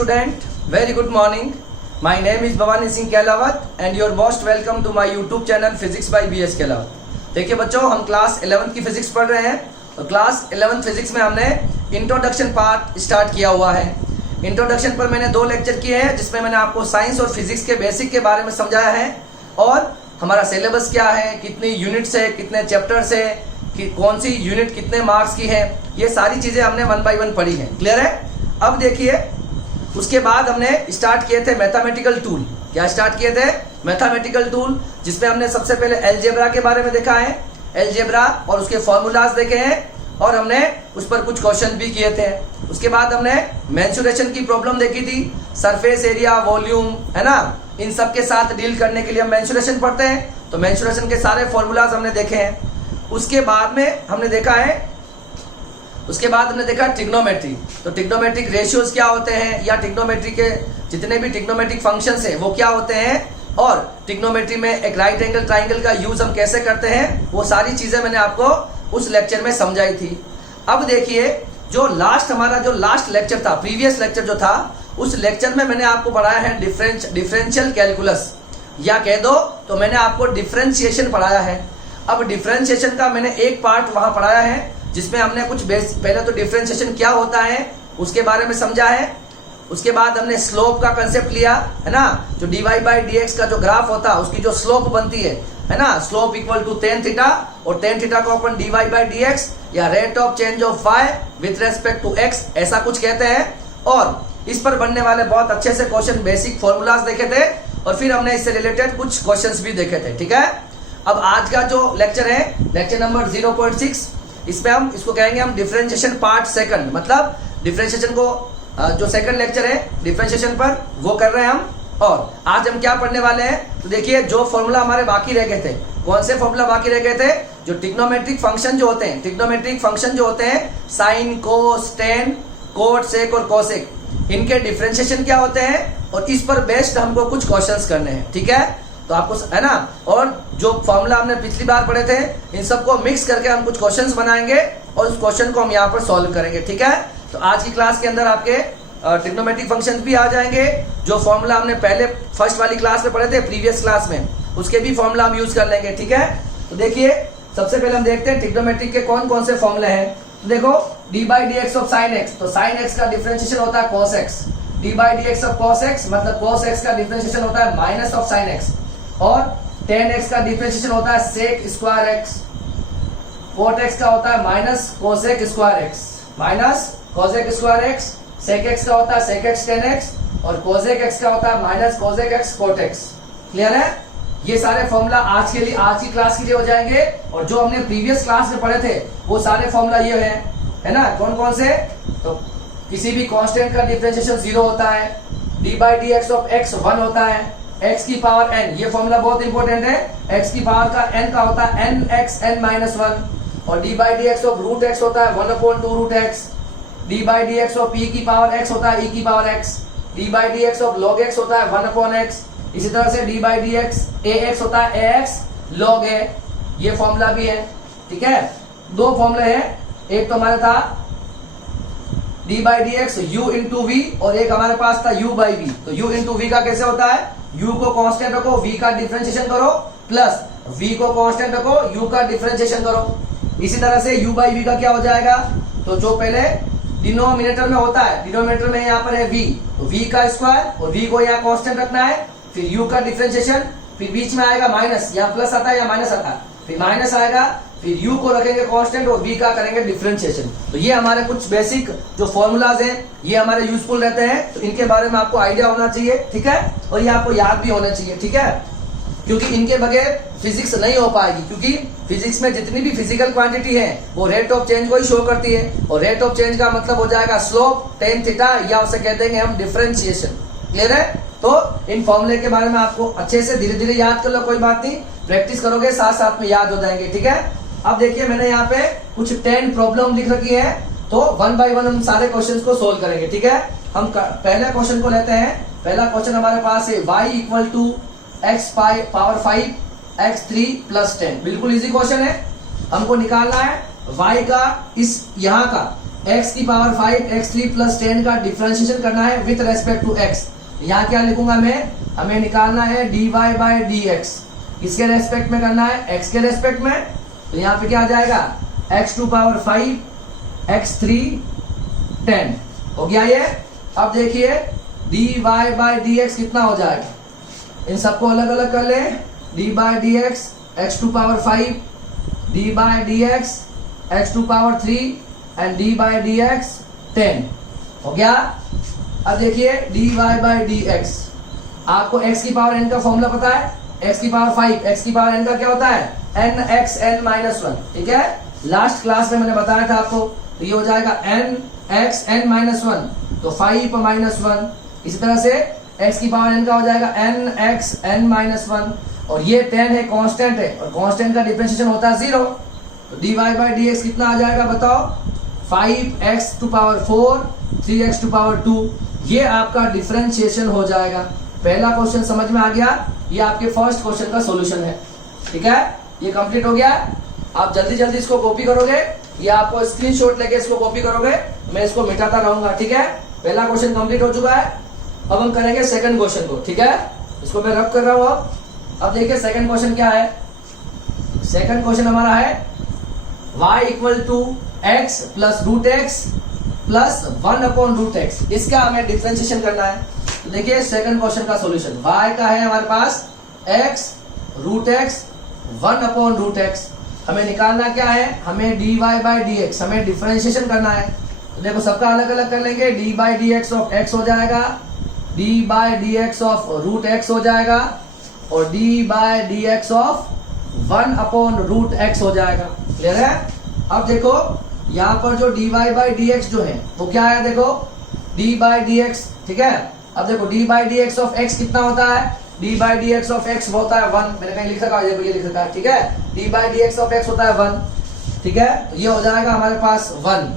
student, very good morning. My name is Bhavani Singh Kehlawat and you are most welcome to my YouTube channel Physics by BS Kehlawat। देखिए बच्चों, हम class 11th की physics पढ़ रहे हैं। तो class 11th physics में हमने इंट्रोडक्शन पार्ट स्टार्ट किया हुआ है। इंट्रोडक्शन पर मैंने 2 लेक्चर किए हैं जिसमें मैंने आपको साइंस और फिजिक्स के बेसिक के बारे में समझाया है और हमारा सिलेबस क्या है, कितनी यूनिट्स है, कितने चैप्टर्स है, कि कौन सी यूनिट कितने मार्क्स की है, ये सारी चीजें हमने 1 बाय 1 पढ़ी है। क्लियर है? अब देखिए, उसके बाद हमने स्टार्ट किए थे मैथमेटिकल टूल। क्या स्टार्ट किए थे? मैथमेटिकल टूल, जिसमें हमने सबसे पहले अलजेब्रा के बारे में देखा है, अलजेब्रा और उसके फॉर्मूलाज देखे हैं और हमने उस पर कुछ क्वेश्चन भी किए थे। उसके बाद हमने मेंसुरेशन की प्रॉब्लम देखी थी, सरफेस एरिया, वॉल्यूम, है ना, इन सब के साथ डील करने के लिए हम मेंसुरेशन पढ़ते हैं। तो मेंसुरेशन के सारे फॉर्मूलाज हमने देखे हैं। उसके बाद में हमने देखा है, उसके बाद हमने देखा ट्रिग्नोमेट्री। तो ट्रिग्नोमेट्रिक रेशियोज क्या होते हैं, या ट्रिग्नोमेट्री के जितने भी ट्रिग्नोमेट्रिक फंक्शंस हैं वो क्या होते हैं, और ट्रिग्नोमेट्री में एक राइट एंगल ट्राइंगल का यूज हम कैसे करते हैं, वो सारी चीजें मैंने आपको उस लेक्चर में समझाई थी। अब देखिए, जो लास्ट लेक्चर था, प्रीवियस लेक्चर जो था, उस लेक्चर में मैंने आपको पढ़ाया है डिफरेंशियल कैलकुलस, या कह दो तो मैंने आपको डिफरेंशिएशन पढ़ाया है। अब डिफरेंशिएशन का मैंने एक पार्ट वहां पढ़ाया है जिसमें हमने कुछ पहले तो डिफरेंशिएशन क्या होता है उसके बारे में समझा है। उसके बाद हमने स्लोप का कंसेप्ट लिया, है ना, जो dy बाई dx का जो ग्राफ होता है उसकी जो स्लोप बनती है ना, slope equal to tan theta, और tan थीटा को अपन dy बाई dx या rate of change of y with respect to x ऐसा कुछ कहते हैं। और इस पर बनने वाले बहुत अच्छे से क्वेश्चन, बेसिक फॉर्मूलाज देखे थे और फिर हमने इससे रिलेटेड कुछ क्वेश्चंस भी देखे थे। ठीक है, अब आज का जो लेक्चर है, लेक्चर नंबर 0.6, इसमें हम इसको कहेंगे हम डिफरेंशिएशन पार्ट सेकंड, मतलब डिफरेंशिएशन को जो सेकंड लेक्चर है डिफरेंशिएशन पर वो कर रहे हैं हम। और आज हम क्या पढ़ने वाले हैं, तो देखिए, जो फॉर्मूला हमारे बाकी रह गए थे, कौन से फॉर्मूला बाकी रह गए थे, जो ट्रिग्नोमेट्रिक फंक्शन जो होते हैं, ट्रिग्नोमेट्रिक फंक्शन जो होते हैं, साइन, कोस, टेन, कोट, सेक और कोसेक, इनके डिफरेंशिएशन क्या होते हैं, और इस पर बेस्ड हमको कुछ क्वेश्चंस करने हैं। ठीक है, तो आपको, है ना, और जो फॉर्मूला हमने पिछली बार पढ़े थे, इन सबको मिक्स करके हम कुछ क्वेश्चंस बनाएंगे और उस क्वेश्चन को हम यहाँ पर सॉल्व करेंगे। ठीक है, तो आज की क्लास के अंदर आपके ट्रिग्नोमेट्रिक फंक्शन भी आ जाएंगे। जो फॉर्मूला हमने पहले फर्स्ट वाली क्लास में पढ़े थे, प्रीवियस क्लास में, उसके भी फॉर्मूला हम यूज कर लेंगे। ठीक है, तो देखिए, सबसे पहले हम देखते हैं ट्रिग्नोमेट्रिक के कौन कौन से फॉर्मूले हैं। तो देखो, D by D x of sine x, तो साइन एक्स का डिफरेंशिएशन होता है cos x. D by D x of cos x, मतलब कॉस एक्स का डिफरेंशिएशन होता है माइनस ऑफ साइन एक्स। और tan x का डिफरेंशिएशन होता है sec square x। cot x का होता है minus cosec square x, minus cosec square x। sec x का होता है sec x tan x, और cosec x का होता है minus cosec x cot x। Clear है? ये सारे फॉर्मूला आज के लिए, आज की क्लास के लिए हो जाएंगे। और जो हमने प्रीवियस क्लास में पढ़े थे वो सारे फॉर्मूला ये है ना, कौन कौन से, तो किसी भी कांस्टेंट का डिफरेंशिएशन 0 होता है, D by D x of x 1 होता है, x की पावर n, ये फॉर्मूला बहुत इंपॉर्टेंट है, x की पावर का n का होता है nxn माइनस 1, और d by D x of root x होता है 1/2 root x, d by D x of p की पावर x होता है e की power x, d by D x of log x होता है 1/x, इसी तरह से d by D X ax होता है ax log a, ये फॉर्मूला भी है। ठीक है, 2 फॉर्मूले हैं, एक तो हमारा था d by D X u into V, और एक हमारे पास था u बाई v। तो u इंटू वी का कैसे होता है, u को कांस्टेंट रखो, v का डिफरेंशिएशन करो, प्लस v को कांस्टेंट रखो, u का डिफरेंशिएशन करो। इसी तरह से u बाई v का क्या हो जाएगा, तो जो पहले डिनोमिनेटर में होता है, डिनोमिनेटर में यहाँ पर है v, तो v का स्क्वायर, और v को यहाँ कांस्टेंट रखना है, फिर u का डिफरेंशिएशन, फिर बीच में आएगा माइनस, यहाँ प्लस आता है या माइनस आता है, फिर माइनस आएगा, फिर u को रखेंगे कांस्टेंट और v का करेंगे डिफरेंशिएशन। तो ये हमारे कुछ बेसिक जो फॉर्मूलाज हैं, ये हमारे यूजफुल रहते हैं, तो इनके बारे में आपको आइडिया होना चाहिए। ठीक है, और ये आपको याद भी होना चाहिए। ठीक है, क्योंकि इनके बगैर फिजिक्स नहीं हो पाएगी, क्योंकि फिजिक्स में जितनी भी फिजिकल क्वांटिटी है वो रेट ऑफ चेंज को ही शो करती है, और रेट ऑफ चेंज का मतलब हो जाएगा स्लोप, टेन थीटा, या उसे कह देंगे हम डिफरेंशिएशन। क्लियर है? तो इन फॉर्मूले के बारे में आपको अच्छे से धीरे धीरे याद कर लो, कोई बात नहीं, प्रैक्टिस करोगे साथ साथ में याद हो जाएंगे। ठीक है, अब देखिए, मैंने यहाँ पे कुछ 10 प्रॉब्लम लिख रखी है, तो 1 बाय 1 हम सारे क्वेश्चंस को सोल्व करेंगे। ठीक है, हम पहले क्वेश्चन को लेते हैं। पहला क्वेश्चन हमारे पास है y equal to x power 5 x3 plus 10। बिल्कुल इजी क्वेश्चन है, हमको निकालना है y का इस यहाँ का x की पावर 5 x3 प्लस 10 का डिफरेंशिएशन करना है विथ रेस्पेक्ट टू x। यहाँ क्या लिखूंगा मैं, हमें निकालना है dy बाई डी एक्स। किसके रेस्पेक्ट में करना है, x के रेस्पेक्ट में। तो यहाँ पे क्या आ जाएगा, x2 पावर 5 x3 10 हो गया ये। अब देखिए dy बाई डी एक्स कितना हो जाएगा, इन सबको अलग अलग कर ले। D by D x x2 power 5 D by D x x2 power 3 and D by D x 10 हो गया। अब देखिए dy बाई डी एक्स, आपको x की पावर n का फॉर्मूला पता है, x की पावर 5 x की पावर n का क्या होता है n x n माइनस 1, ठीक है। लास्ट क्लास में मैंने बताया था आपको। तो ये हो जाएगा n x n माइनस 1, तो 5 माइनस 1। इसी तरह से x की पावर n का हो जाएगा n x n माइनस 1, और ये 10 है, कांस्टेंट है, और कांस्टेंट का डिफरेंशिएशन होता है 0। तो dy बाई डी एक्स कितना आ जाएगा बताओ, 5x to power 4 3x to power 2। ये आपका डिफरेंशिएशन हो जाएगा। पहला क्वेश्चन समझ में आ गया, ये आपके फर्स्ट क्वेश्चन का सॉल्यूशन है, ठीक है। ये कंप्लीट हो गया। आप जल्दी जल्दी इसको कॉपी करोगे, ये आपको स्क्रीनशॉट लेके इसको कॉपी करोगे, मैं इसको मिटाता रहूंगा, ठीक है। पहला क्वेश्चन कंप्लीट हो चुका है। अब हम करेंगे सेकंड क्वेश्चन को, ठीक है। इसको मैं रब कर रहा हूं। अब देखिए सेकंड क्वेश्चन क्या है। सेकंड क्वेश्चन हमारा है y equal to x plus root x plus 1 upon root x. इसका हमें डिफरेंशिएशन करना है। तो देखिए सेकंड क्वेश्चन का सॉल्यूशन, y का है हमारे पास x root x 1 upon root x. हमें निकालना क्या है, हमें dy बाई डी एक्स, हमें डिफरेंशिएशन करना है। तो देखो सबका अलग अलग कर लेंगे। D by D x of x हो जाएगा, d by D x of root x हो जाएगा, और d by D x of 1 upon root x हो जाएगा। क्लियर है। अब देखो यहाँ पर जो dy बाई डी एक्स जो है वो क्या है, देखो d बाई डी एक्स, ठीक है। अब देखो d by D x of x कितना होता है, d by D x of x होता है 1। मैंने कहीं लिख रखा है, ये लिख रखा है, ठीक है। d by D x of x होता है 1, ठीक है। तो ये हो जाएगा हमारे पास 1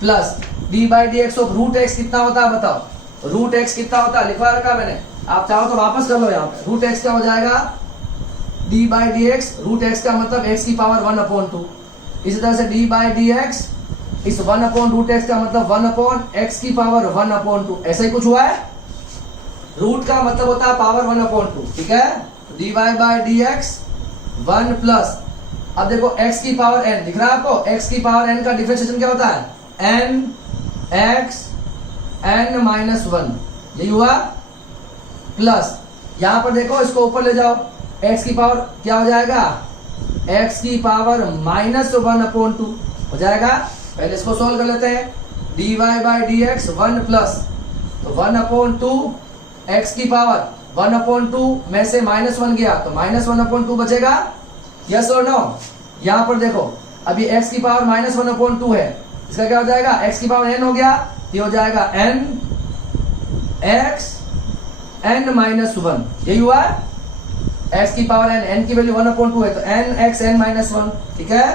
plus d by D x of root x कितना होता है बताओ। रूट एक्स कितना होता है लिखवा रखा मैंने, आप चाहो तो वापस कर लो। यहाँ पे रूट एक्स क्या हो जाएगा, d by D x, root x का मतलब x की पावर 1 अपॉन 2। इसी तरह से d बाई डी एक्स, इस 1 अपॉन रूट एक्स का मतलब 1 अपॉन x की पावर 1 अपॉन 2। ऐसा ही कुछ हुआ है। रूट का मतलब होता है पावर 1 अपॉन 2, ठीक है। dy by D x 1 plus, अब देखो x की पावर n दिख रहा है आपको, x की पावर n का डिफरेंशिएशन क्या होता है n x n माइनस 1, यही हुआ। प्लस यहां पर देखो इसको ऊपर ले जाओ, x की पावर क्या हो जाएगा, x की पावर माइनस 1 अपॉन 2 हो जाएगा। पहले इसको सोल्व कर लेते हैं। dy by D x 1 plus, तो 1 अपॉन 2 x की पावर 1 अपॉन 2 में से माइनस 1 गया तो माइनस 1 अपॉन 2 बचेगा, यस और नो। यहाँ पर देखो अभी x की पावर माइनस 1 अपॉन 2 है, इसका क्या हो जाएगा, x की पावर n हो गया, ये हो जाएगा n x n माइनस 1, यही हुआ। x की पावर n की वैल्यू 1 अपॉन 2 है, तो n x n माइनस 1, ठीक है।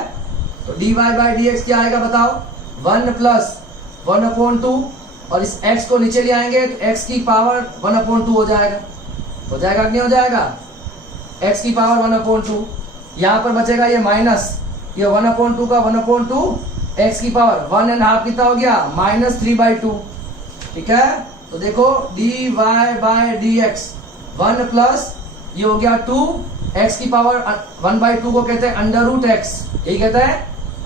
तो dy बाई डी एक्स क्या आएगा बताओ, 1 प्लस 1 अपॉन 2, और इस x को नीचे ले आएंगे तो x की पावर 1 अपॉन 2 हो जाएगा कि नहीं हो जाएगा, x की पावर 1 अपॉन 2। यहाँ पर बचेगा ये माइनस, ये 1 अपॉन 2 का 1 अपॉन 2, x की पावर 1.5 कितना हो गया, माइनस 3/2, ठीक है। तो देखो dy by D x 1 plus ये हो गया 2, x की पावर 1/2 को कहते हैं अंडर रूट x, यही कहते हैं,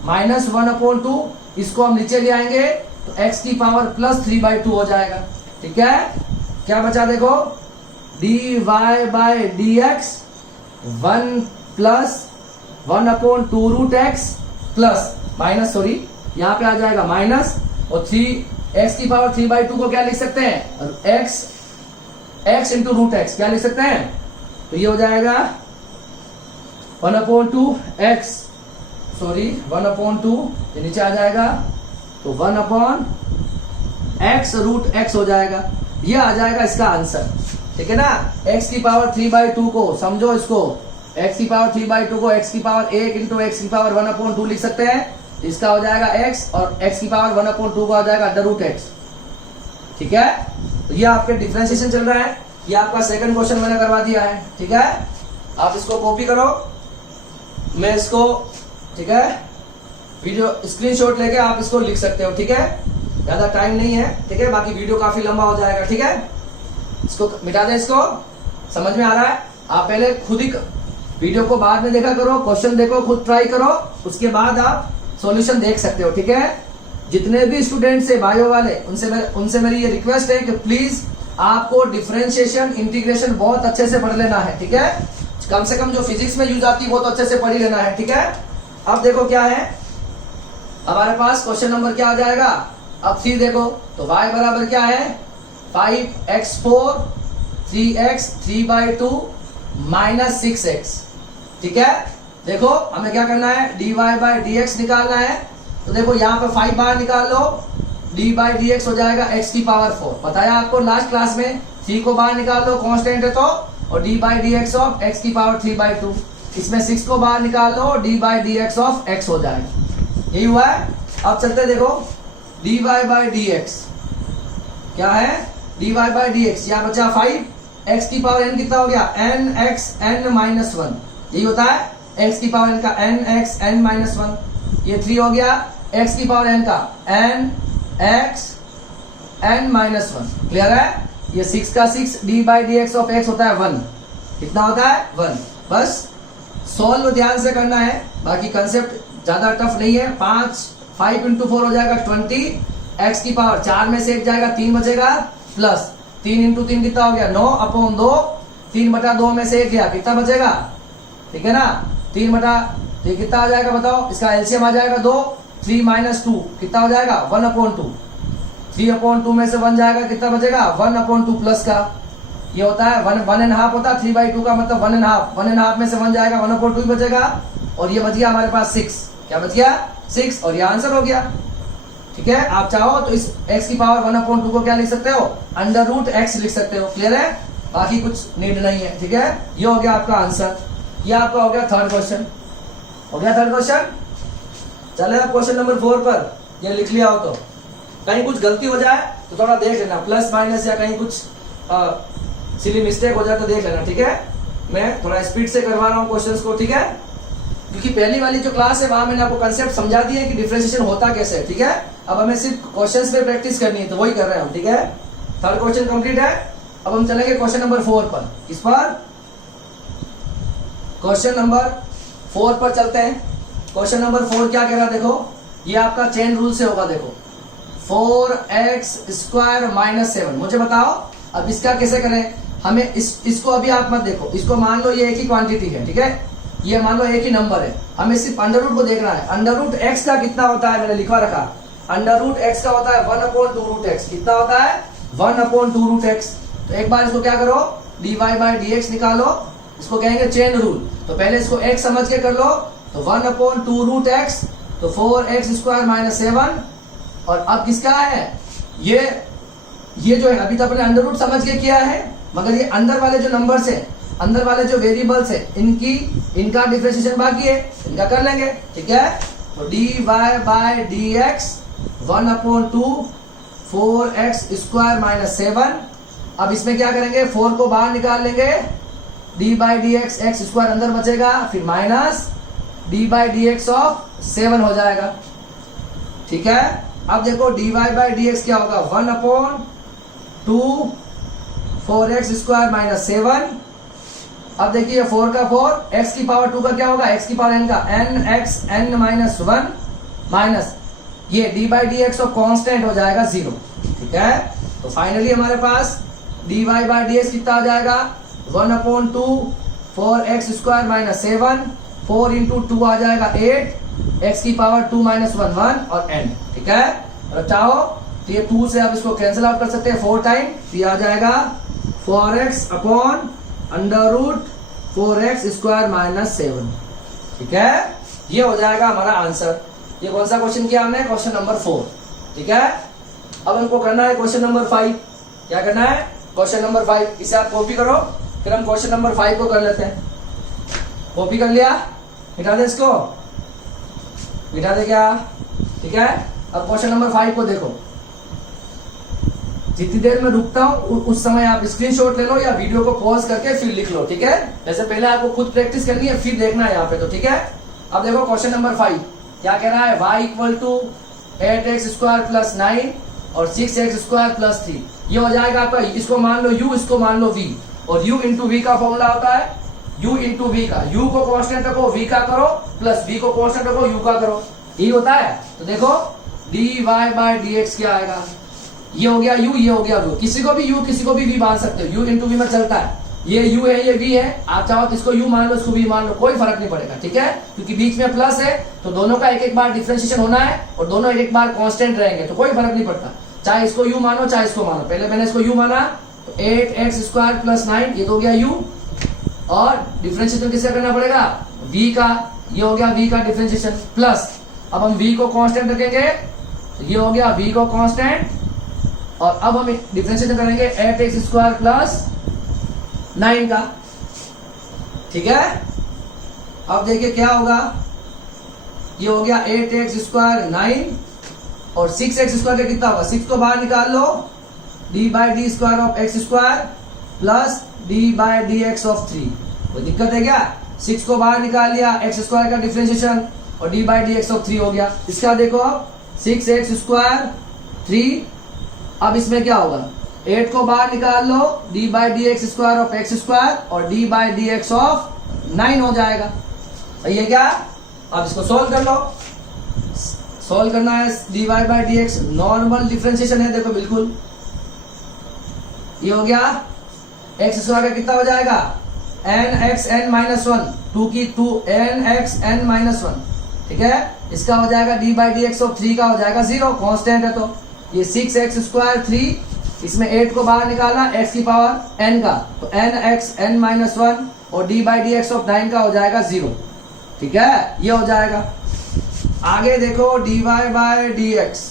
माइनस 1 अपॉन 2। इसको हम नीचे ले आएंगे तो x की पावर प्लस 3/2 हो जाएगा, ठीक है। क्या बचा देखो, dy by D x 1 plus 1 upon 2 root x plus minus, sorry यहाँ पे आ जाएगा माइनस, और 3x की पावर 3/2 को क्या लिख सकते हैं, x इंटू रूट एक्स क्या लिख सकते हैं, तो ये हो जाएगा 1 अपॉन 2 x, सॉरी 1 अपॉन 2, ये नीचे आ जाएगा, तो 1 अपॉन x रूट x हो जाएगा। ये आ जाएगा इसका आंसर, ठीक है ना। x की पावर 3/2 को समझो, इसको x की पावर 3/2 को x की पावर 1 इंटू x की पावर 1 अपॉन 2 लिख सकते हैं। इसका हो जाएगा x, और x की पावर 1 अपॉन 2 का हो जाएगा अंडर रूट x, ठीक है। तो ये आपके डिफरेंशिएशन चल रहा है। ये आपका सेकंड क्वेश्चन मैंने करवा दिया है, ठीक है। आप इसको कॉपी करो, मैं इसको, ठीक है, वीडियो स्क्रीनशॉट लेके आप इसको लिख सकते हो, ठीक है। ज्यादा टाइम नहीं है, ठीक है, बाकी वीडियो काफी लंबा हो जाएगा, ठीक है। इसको मिटा दें, इसको समझ में आ रहा है। आप पहले खुद ही वीडियो को बाद में देखा करो, क्वेश्चन देखो, खुद ट्राई करो, उसके बाद आप सॉल्यूशन देख सकते हो, ठीक है। जितने भी स्टूडेंट्स है बायो वाले, उनसे मेरी ये रिक्वेस्ट है कि प्लीज आपको डिफरेंशिएशन इंटीग्रेशन बहुत अच्छे से पढ़ लेना है, ठीक है। कम से कम जो फिजिक्स में यूज आती है वो तो अच्छे से पढ़ ही लेना है, ठीक है। अब देखो क्या है हमारे पास, क्वेश्चन नंबर क्या आ जाएगा। अब 3 देखो तो y बराबर क्या है 5x4 3x 3/2 माइनस 6x, ठीक है। देखो हमें क्या करना है, dy/dx निकालना है। तो देखो यहाँ पे 5 बाहर निकाल लो, d/dx हो जाएगा x की पावर 4। बताया आपको लास्ट क्लास में, 3 को बाहर निकाल लो, कांस्टेंट है तो, और d/dx ऑफ x की पावर 3/2। इसमें 6 को बाहर निकाल लो, d/dx ऑफ x हो जाएगा। यही हुआ है। अब चलते देखो dy/dx क्या है, dy/dx यहाँ बचा 5, x की पावर n कितना हो गया nx n-1, यही होता है x की पावर n का nx n-1। ये 3 हो गया x की पावर n का nx n-1, क्लियर है। ये 6 का 6 d/dx ऑफ x होता है 1, कितना होता है 1। बस सॉल्व ध्यान से करना है, बाकी कंसेप्ट ज्यादा टफ नहीं है। 5 इंटू 4 हो जाएगा 20, x की पावर 4 में से 1 जाएगा 3 बचेगा, प्लस 3 इंटू 3 कितना हो गया 9/2, 3/2 में से 1 गया, कितना बचेगा, ठीक है ना। 3 ये कितना आ जाएगा बताओ, इसका एलसीएम आ जाएगा 2, 3 माइनस 2 कितना हो जाएगा 1/2, 3/2 में से 1 जाएगा, कितना बचेगा 1/2 प्लस का, ये होता है 1.5 होता है 3/2 का मतलब 1.5 में से 1 जाएगा 1/2 ही बचेगा, और ये बच गया हमारे पास 6, क्या बच गया 6, और ये आंसर हो गया, ठीक है। आप चाहो तो इस x की पावर 1/2 को क्या लिख सकते हो, √x लिख सकते हो, क्लियर है। बाकी कुछ नीड नहीं है, ठीक है। ये हो गया आपका आंसर। ये आपका हो गया थर्ड क्वेश्चन, हो गया थर्ड क्वेश्चन। चले अब क्वेश्चन नंबर 4 पर, ये लिख लिया हो तो कहीं कुछ गलती हो जाए तो थोड़ा देख लेना, प्लस माइनस या कहीं कुछ सिली मिस्टेक हो जाए तो देख लेना, ठीक है। मैं थोड़ा स्पीड से करवा रहा हूँ क्वेश्चंस को, ठीक है, क्योंकि पहली वाली जो क्लास है वहां मैंने आपको कंसेप्ट समझा दिया है कि डिफरेंशिएशन होता कैसे है, ठीक है। अब हमें सिर्फ क्वेश्चंस पे प्रैक्टिस करनी है, तो वही कर रहे हैं हम, ठीक है। थर्ड क्वेश्चन कंप्लीट है। अब हम चलेंगे क्वेश्चन नंबर 4 पर। किस पर, क्वेश्चन नंबर 4 पर चलते हैं। क्वेश्चन नंबर 4 क्या कह रहा है देखो, ये आपका चेन रूल से होगा। देखो 4x² माइनस 7, मुझे बताओ अब इसका कैसे करें। हमें इसको अभी आप मत देखो, इसको मान लो ये एक ही क्वांटिटी है, ठीक है, ये मान लो एक ही नंबर है, हमें सिर्फ अंडर रूट को देखना है। अंडर रूट एक्स का कितना होता है, मैंने लिखवा रखा, अंडर रूट एक्स का होता है 1/2√x, कितना होता है 1/2√x। तो एक बार इसको क्या करो, dy/dx निकालो, इसको कहेंगे चेन रूल। तो पहले इसको x समझ के कर लो, तो 1/2√x, तो 4x² माइनस 7, और अब किसका है ये जो है, अभी तो अपने अंडर रूट समझ के किया है, मगर ये अंदर वाले जो नंबर्स है, अंदर वाले जो वेरिएबल्स है, इनका डिफरेंशिएशन बाकी है, इनका कर लेंगे, ठीक है। तो dy/dx 1/2 4x² माइनस 7। अब इसमें क्या करेंगे, 4 को बाहर निकाल लेंगे, d/dx x² अंदर बचेगा, फिर माइनस d/dx ऑफ 7 हो जाएगा, ठीक है। अब देखो dy/dx क्या होगा 1/2 4x² माइनस 7। अब देखिए 4 का 4, x की पावर 2 का क्या होगा, x की पावर n का nx n-1 माइनस ये d/dx ऑफ कांस्टेंट हो जाएगा 0, ठीक है। तो फाइनली हमारे पास dy/dx कितना आ जाएगा 1/2 4x² माइनस 7, 4 इंटू 2 आ जाएगा 8, x की पावर 2 माइनस 1 1 और n, ठीक है। और चाहो तो ये 2 से आप इसको कैंसिल आउट कर सकते हैं 4 टाइम, तो ये आ जाएगा 4x upon under root 4x² minus 7, ठीक है। ये हो जाएगा हमारा आंसर। ये कौन सा क्वेश्चन किया हमने, क्वेश्चन नंबर 4, ठीक है। अब हमको करना है क्वेश्चन नंबर 5। क्या करना है, क्वेश्चन नंबर 5, इसे आप कॉपी करो, फिर हम क्वेश्चन नंबर 5 को कर लेते हैं। कॉपी कर लिया, मिटा दे इसको, मिटा दे क्या, ठीक है। अब क्वेश्चन नंबर 5 को देखो, जितनी देर में रुकता हूं उस समय आप स्क्रीनशॉट ले लो या वीडियो को पॉज करके फिर लिख लो, ठीक है। जैसे पहले आपको खुद प्रैक्टिस करनी है, फिर देखना है यहाँ पे, तो ठीक है। अब देखो क्वेश्चन नंबर 5 क्या कह रहा है, y equal to 8x square plus 9 और 6x स्क्वायर प्लस 3। ये हो जाएगा आपका, इसको मान लो u, इसको मान लो v, और u इंटू वी का फॉर्मूला होता है u इंटू वी का, u को कांस्टेंट रखो v का करो, प्लस v को कांस्टेंट रखो u का करो, ये होता है। तो देखो dy बाय dx क्या आएगा, ये हो गया u, ये हो गया v, किसी को भी u किसी को भी v मान सकते हो, u इंटू वी में चलता है, ये u है ये v है, आप चाहो तो इसको u मान लो इसको v मान लो, कोई फर्क नहीं पड़ेगा, ठीक है, क्योंकि बीच में प्लस है तो दोनों का एक एक बार डिफरेंशिएशन होना है और दोनों एक एक बार कांस्टेंट रहेंगे, तो कोई फर्क नहीं पड़ता, चाहे इसको u मानो चाहे इसको मानो। पहले मैंने इसको u माना तो 8x स्क्वायर प्लस 9, ये तो हो गया u, और डिफरेंशिएशन किससे करना पड़ेगा, v का, ये हो गया v का डिफरेंशिएशन, प्लस अब हम v को कांस्टेंट रखेंगे, ये हो गया v को कांस्टेंट, और अब हम डिफरेंशिएशन करेंगे 8x स्क्वायर प्लस 9 का, ठीक है। अब देखिए क्या होगा, ये हो गया 8x स्क्वायर 9 और 6x स्क्वायर का कितना होगा, 6 को बाहर निकाल लो, d by D square of x square plus d by D x of 3। कोई दिक्कत है क्या, 6 को बाहर निकाल लिया, x स्क्वायर का डिफरेंशिएशन और d by D x of 3 हो गया। इसका देखो अब 6x स्क्वायर 3, अब इसमें क्या होगा, 8 को बाहर निकाल लो, d by D x square of x square और d by D x of 9 हो जाएगा, सही है क्या। अब इसको सोल्व कर लो, सोल्व करना है dy by D x, normal differentiation है, देखो बिल्कुल, ये हो गया x स्क्वायर का कितना हो जाएगा, nxn माइनस 1, 2 की 2 nxn माइनस 1, ठीक है। इसका हो जाएगा d by D x of 3 का हो जाएगा 0, कांस्टेंट है, तो ये 6x स्क्वायर 3, इसमें 8 को बाहर निकाला x की पावर n का, तो nxn माइनस 1 और d by D x of 9 का हो जाएगा 0, ठीक है, ये हो जाएगा। आगे देखो dy by D x,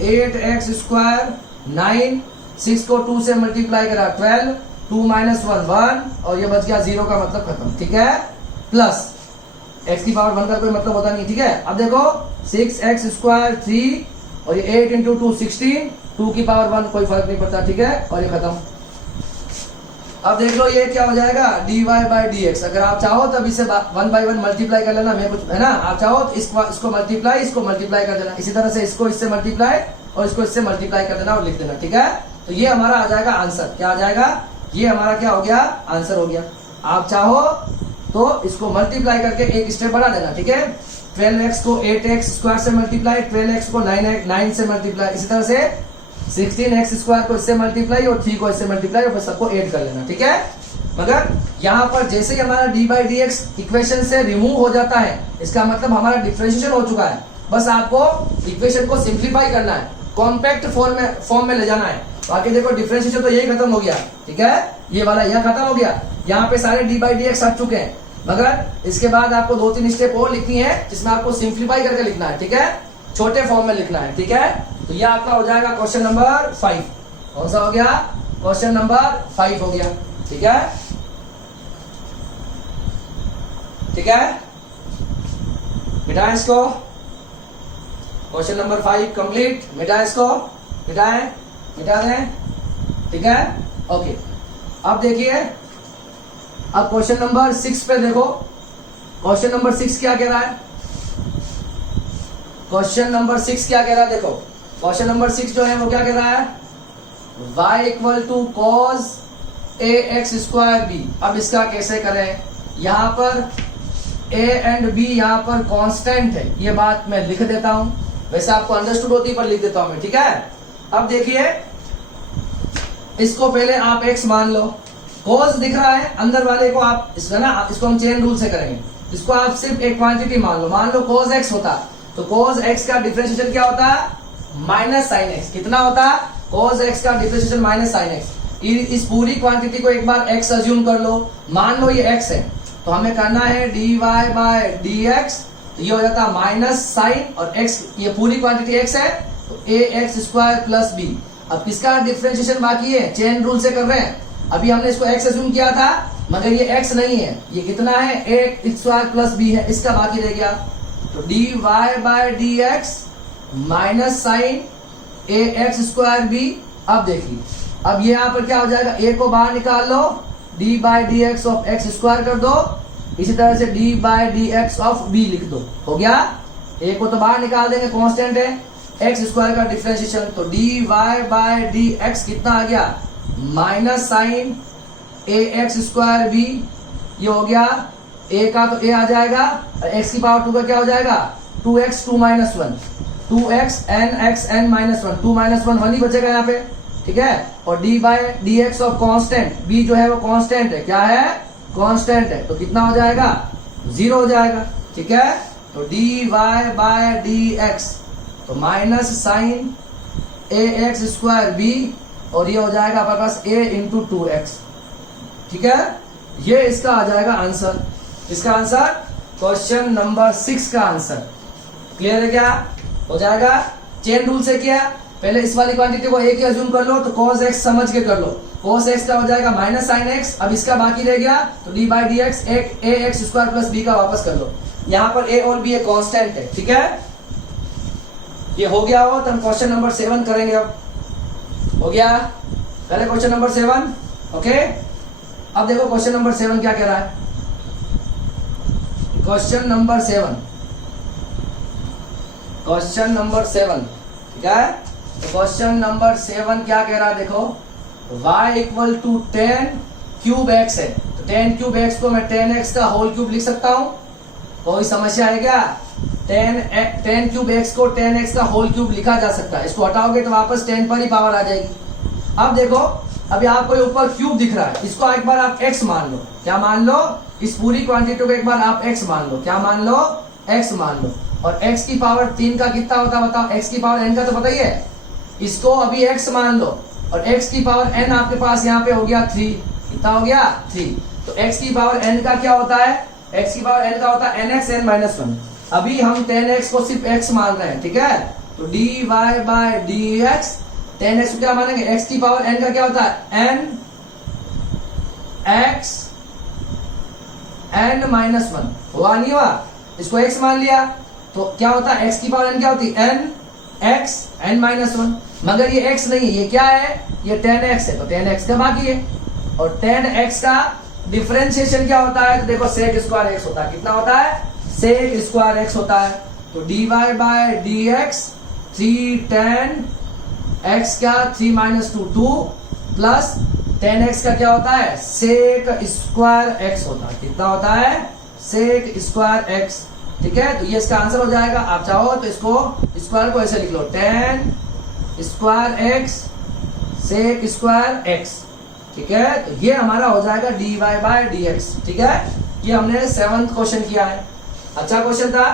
8x square 9, 6 को 2 से मल्टीप्लाई करा 12, 2 माइनस 1 1, और ये बच गया 0 का मतलब खत्म, ठीक है, प्लस x की पावर 1 का कोई मतलब होता नहीं, ठीक है। अब देखो 6x स्क्वायर 3 और ये 8 इंटू 2 16, 2 की पावर 1 कोई फर्क नहीं पड़ता, ठीक है, और ये खत्म। अब देख लो ये क्या हो जाएगा, dy बाई डी एक्स, अगर आप चाहो तब इसे 1 बाई 1 मल्टीप्लाई कर लेना, मैं कुछ है ना, आप चाहो तो इसको मल्टीप्लाई कर देना, इसी तरह से इसको इससे मल्टीप्लाई और इसको इससे मल्टीप्लाई कर देना और लिख देना, ठीक है। तो ये हमारा आ जाएगा आंसर, क्या आ जाएगा, ये हमारा क्या हो गया, आंसर हो गया। आप चाहो तो इसको मल्टीप्लाई करके एक स्टेप बढ़ा देना, ठीक है, 12x को 8x स्क्वायर से मल्टीप्लाई, 12x को 9 से मल्टीप्लाई, इसी तरह से 16x स्क्वायर को इससे मल्टीप्लाई और 3 को इससे मल्टीप्लाई और सबको ऐड कर लेना, ठीक है। मगर यहाँ पर जैसे ही हमारा d by D x equation से रिमूव हो जाता है, इसका मतलब हमारा डिफरेंशिएशन हो चुका है, बस आपको इक्वेशन को सिंप्लीफाई करना है, कॉम्पैक्ट फॉर्म में ले जाना है। बाकी देखो डिफरेंशिएशन तो यही खत्म हो गया, ठीक है, ये वाला यह खत्म हो गया, यहाँ पे सारे d बाई डी एक्स आ चुके हैं, मगर इसके बाद आपको 2-3 स्टेप और लिखनी है जिसमें आपको सिंप्लीफाई करके लिखना है, ठीक है, छोटे फॉर्म में लिखना है, ठीक है। तो ये आपका हो जाएगा क्वेश्चन नंबर 5, कौन सा हो गया, क्वेश्चन नंबर 5 हो गया, ठीक है, ठीक है, मिटाएं इसको, क्वेश्चन नंबर 5 कंप्लीट, मिटाएं इसको, मिटा दें, ठीक है, ओके। अब देखिए, अब क्वेश्चन नंबर 6 पे देखो, क्वेश्चन नंबर 6 क्या कह रहा है, क्वेश्चन नंबर 6 क्या कह रहा है, देखो क्वेश्चन नंबर 6 जो है वो क्या कह रहा है, y equal to cos ax square b। अब इसका कैसे करें, यहाँ पर a एंड b यहाँ पर कांस्टेंट है, ये बात मैं लिख देता हूं, वैसे आपको अंडरस्टूड होती पर लिख देता हूं मैं, ठीक है। अब देखिए इसको पहले आप x मान लो, cos दिख रहा है, अंदर वाले को आप इसको ना, इसको हम चेन रूल से करेंगे, इसको आप सिर्फ एक क्वांटिटी मान लो cos x होता, तो cos x का डिफरेंशिएशन क्या होता है, माइनस साइन x, कितना होता है, cos x का डिफरेंशिएशन माइनस साइन x। इस पूरी क्वांटिटी को एक बार x अज्यूम कर लो, मान लो ये x है, तो हमें करना है dy बाय डी एक्स, तो ये हो जाता है माइनस साइन और x, ये पूरी क्वांटिटी x है, तो ax स्क्वायर प्लस b। अब किसका डिफरेंशिएशन बाकी है, चेन रूल से कर रहे हैं, अभी हमने इसको x अज्यूम किया था, मगर ये x नहीं है, ये कितना है, a स्क्वायर प्लस b है, इसका बाकी रह गया, तो dy by d x minus sine ax square b। अब देखिए, अब ये यहाँ पर क्या हो जाएगा, a को बाहर निकाल लो, d by D x of x square कर दो, इसी तरह से d by D x of b लिख दो, हो गया। ए को तो बाहर निकाल देंगे, कांस्टेंट है, एक्स स्क्वायर का डिफरेंशिएशन, तो d y by D x कितना आ गया, minus sine a x square b, ये हो गया। ए का तो ए आ जाएगा, एक्स की पावर 2 का क्या हो जाएगा, 2x 2 minus 1, 2x n minus 1, 2 minus 1 1 ही बचेगा यहाँ पे, ठीक है। और d by D x of constant, b जो है वो कॉन्स्टेंट है, क्या है, कॉन्स्टेंट है, तो कितना हो जाएगा, 0 हो जाएगा, ठीक है। तो d y by d x, तो minus sine a x square b, और ये हो जाएगा हमारे पास a इंटू 2x, ठीक है। ये इसका आ जाएगा आंसर, इसका आंसर क्वेश्चन नंबर 6 का आंसर। क्लियर है क्या, हो जाएगा। चेन रूल से क्या, पहले इस वाली क्वांटिटी को एक ही अज्यूम कर लो, तो cos x समझ के कर लो, cos x का हो जाएगा माइनस साइन x, अब इसका बाकी रह गया, तो डी बाई डी एक्स एक ए एक्स स्क्वायर प्लस बी का वापस कर लो, यहाँ पर a और b एक कांस्टेंट है, ठीक है। ये हो गया हो तो हम क्वेश्चन नंबर 7 करेंगे, अब हो गया, पहले क्वेश्चन नंबर 7, ओके। अब देखो क्वेश्चन नंबर 7 क्या कह रहा है, क्वेश्चन नंबर 7, क्वेश्चन नंबर 7, ठीक है। तो क्वेश्चन नंबर 7 क्या कह रहा है, देखो y equal to 10 cube x है, तो 10 क्यूब x को मैं 10x का होल क्यूब लिख सकता हूं, कोई समस्या है क्या, 10 क्यूब x को 10x का होल क्यूब लिखा जा सकता है, इसको हटाओगे तो वापस 10 पर ही पावर आ जाएगी। अब देखो, अभी आपको ऊपर क्यूब दिख रहा है, इसको एक बार आप x मान लो, क्या मान लो, इस पूरी क्वांटिटी को एक बार आप x मान लो, क्या मान लो, x मान लो, और x की पावर 3 का कितना होता है बताओ, x की पावर n का तो पता ही है, इसको अभी x मान लो, और x की पावर n आपके पास यहाँ पे हो गया 3, कितना हो गया 3, तो x की पावर n का क्या होता है, x की पावर n का होता है nx n माइनस 1, अभी हम 10x को सिर्फ x मान रहे हैं, ठीक है। तो dy बाय dx, 10x को क्या मानेंगे, x की पावर n का क्या होता है, n x n माइनस 1, हुआ नहीं हुआ, इसको x मान लिया, तो क्या होता है, x की पावर n क्या होती है, n x n माइनस 1, मगर ये x नहीं है, ये क्या है, ये 10x है, तो 10x का बाकी है, और 10x का डिफरेंशिएशन क्या होता है, तो देखो सेक स्क्वायर x होता है, कितना होता है, सेक स्क्वायर x होता है, तो dy बाय dx 3 10 x क्या 3 माइनस 2 2 प्लस 10x का क्या होता है, सेक स्क्वायर x होता है, कितना होता है, सेक स्क्वायर x, ठीक है। तो ये इसका आंसर हो जाएगा, आप चाहो तो इसको स्क्वायर को ऐसे लिख लो, 10 square x sec square x, ठीक है। तो ये हमारा हो जाएगा dy बाय dx, ठीक है। ये हमने 7th क्वेश्चन किया है, अच्छा क्वेश्चन था,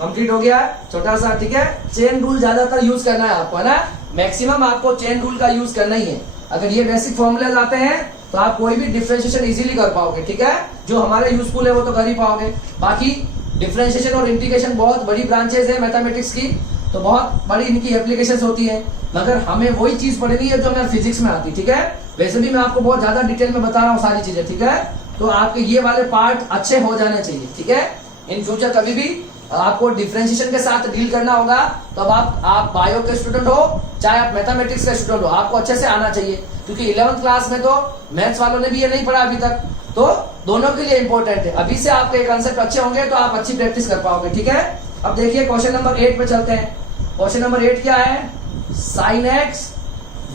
कंप्लीट हो गया, छोटा सा, ठीक है। चेन रूल ज्यादातर यूज करना है आपको, है ना, मैक्सिमम आपको चेन रूल का यूज करना ही है। अगर ये बेसिक फॉर्मूले आते हैं तो आप कोई भी डिफरेंशिएशन इजीली कर पाओगे, ठीक है। जो हमारे यूजफुल है वो तो कर ही पाओगे, बाकी डिफरेंशिएशन और इंटीग्रेशन बहुत बड़ी ब्रांचेस है मैथमेटिक्स की, तो बहुत बड़ी इनकी एप्लीकेशंस होती है, मगर हमें वही चीज पढ़नी है जो हमें फिजिक्स में आती, ठीक है। वैसे भी मैं आपको बहुत ज्यादा डिटेल में बता रहा हूँ सारी चीजें, ठीक है। तो आपके ये वाले पार्ट अच्छे हो जाने चाहिए, ठीक है। इन फ्यूचर कभी भी आपको डिफरेंशिएशन के साथ डील करना होगा, तो अब आप बायो के स्टूडेंट हो चाहे आप मैथमेटिक्स के स्टूडेंट हो, आपको अच्छे से आना चाहिए, क्योंकि 11th क्लास में तो मैथ्स वालों ने भी ये नहीं पढ़ा अभी तक, तो दोनों के लिए इंपॉर्टेंट है। अभी से आपके कंसेप्ट अच्छे होंगे तो आप अच्छी प्रैक्टिस कर पाओगे, ठीक है। अब देखिए क्वेश्चन नंबर 8 पे चलते हैं। क्वेश्चन नंबर 8 क्या है, sine x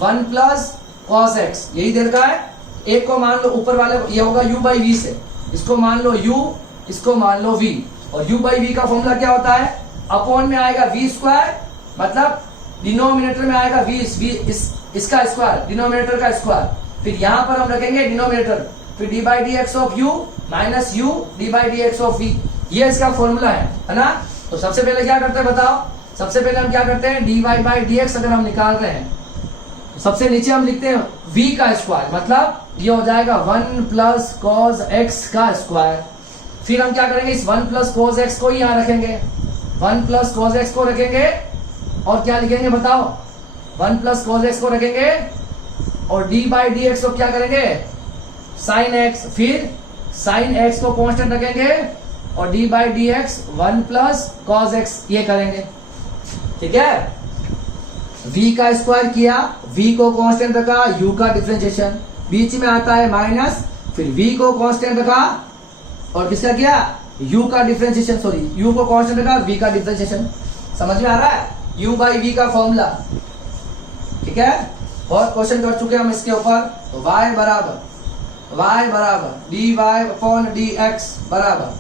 1 plus cos x, यही दे रखा है। एक को मान लो ऊपर वाले, ये होगा u बाई वी से, इसको मान लो u, इसको मान लो v, और u बाई वी का फॉर्मूला क्या होता है, अपॉन में आएगा v स्क्वायर, मतलब डिनोमिनेटर में आएगा v, इसका स्क्वायर, डिनोमिनेटर का स्क्वायर, फिर यहाँ पर हम रखेंगे डिनोमिनेटर, फिर D by D x of u minus u D by D x of v, ये इसका फॉर्मूला है ना। तो सबसे पहले क्या करते हैं बताओ, सबसे पहले हम क्या करते हैं, d y by D x अगर हम निकाल रहे हैं, सबसे नीचे हम लिखते हैं v का स्क्वायर, मतलब ये हो जाएगा 1 प्लस कॉस एक्स का स्क्वायर। फिर हम क्या करेंगे, इस 1 प्लस कॉस एक्स को ही यहाँ रखेंगे, 1 प्लस कॉस एक्स को रखेंगे, और क्या लिखेंगे बताओ, 1 प्लस कॉस एक्स को रखेंगे, और डी बाई डी एक्स को क्या करेंगे, साइन एक्स, फिर साइन एक्स को कांस्टेंट रखेंगे, और d by D x 1 plus cos x ये करेंगे, ठीक है। v का स्क्वायर किया, v को कांस्टेंट रखा, u का डिफरेंशिएशन, बीच में आता है माइनस, फिर v को कांस्टेंट रखा, और किसका किया, u का डिफरेंशिएशन, सॉरी u को कांस्टेंट रखा, v का डिफरेंशिएशन। समझ में आ रहा है, u बाई v का फॉर्मूला। ठीक है, बहुत क्वेश्चन कर चुके हैं हम इसके ऊपर। तो y बराबर dy अपॉन dx बराबर,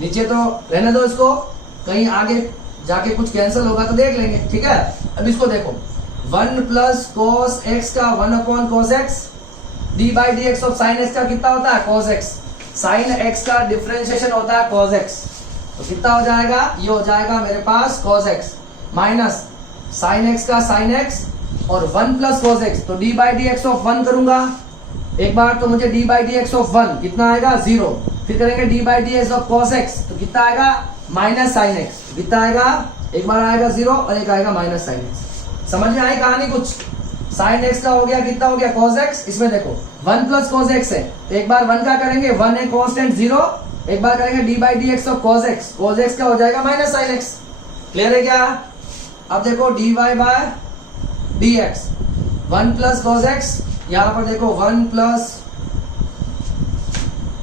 नीचे तो रहने दो इसको, कहीं आगे जाके कुछ कैंसिल होगा तो देख लेंगे। ठीक है, अब इसको देखो, 1 प्लस कोस एक्स का 1 upon cos x, D by D x of sine x का कितना होता है, कोस एक्स। साइन एक्स का डिफरेंशिएशन होता है कोस एक्स, तो कितना हो जाएगा, ये हो जाएगा मेरे पास cos x minus sine x का साइन एक्स और 1 प्लस कोस एक्स, तो d by D x of 1 करूंगा एक बार, तो मुझे d by D x of 1 कितना आएगा, 0। फिर करेंगे d by D x of cos x, तो कितना आएगा, माइनस साइन एक्स, कितना आएगा, एक बार आएगा 0 और एक आएगा माइनस साइन एक्स। समझ में आई कहानी कुछ। साइन एक्स का हो गया, कितना हो गया, कोस एक्स। इसमें देखो 1 प्लस कोस एक्स है, तो एक बार 1 का करेंगे, 1 है कांस्टेंट 0, एक बार करेंगे d by D x of cos x, cos x का हो जाएगा माइनस साइन एक्स। क्लियर है क्या। अब देखो d y by d x, 1 plus cos x, यहां पर देखो 1 प्लस,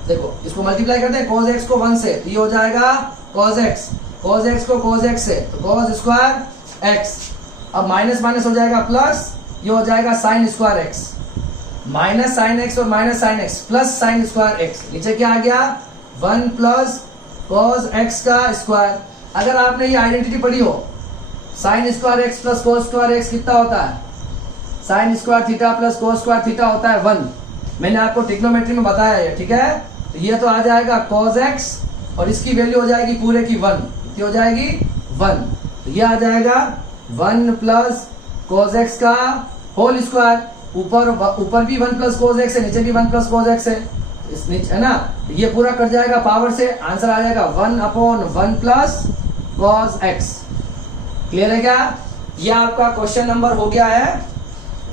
देखो इसको मल्टीप्लाई करते हैं cos x को 1 से, तो ये हो जाएगा cos x को cos x से, तो cos स्क्वायर x। अब माइनस माइनस हो जाएगा प्लस, ये हो जाएगा sine square x, minus sine x और minus sine x plus sine square x। नीचे क्या आ गया, 1 प्लस cos x का स्क्वायर। अगर आपने ये आइडेंटिटी पढ़ी हो, sine square x plus cos square x कितना होता है, sine square theta plus cos square theta होता है 1। मैंने आपको ट्रिग्नोमेट्री में बताया है। ठीक है, तो ये तो आ जाएगा cos x और इसकी वैल्यू हो जाएगी पूरे की 1, कितनी हो जाएगी 1, तो ये आ जाएगा 1 प्लस cos x का होल स्क्वायर, ऊपर भी 1 प्लस cos x है, नीचे भी 1 प्लस cos x है, इस नीचे है ना, ये पूरा कट जाएगा पावर से, आंसर आ जाएगा 1 upon 1 plus cos x। Clear है क्या। ये आपका क्वेश्चन नंबर हो गया है,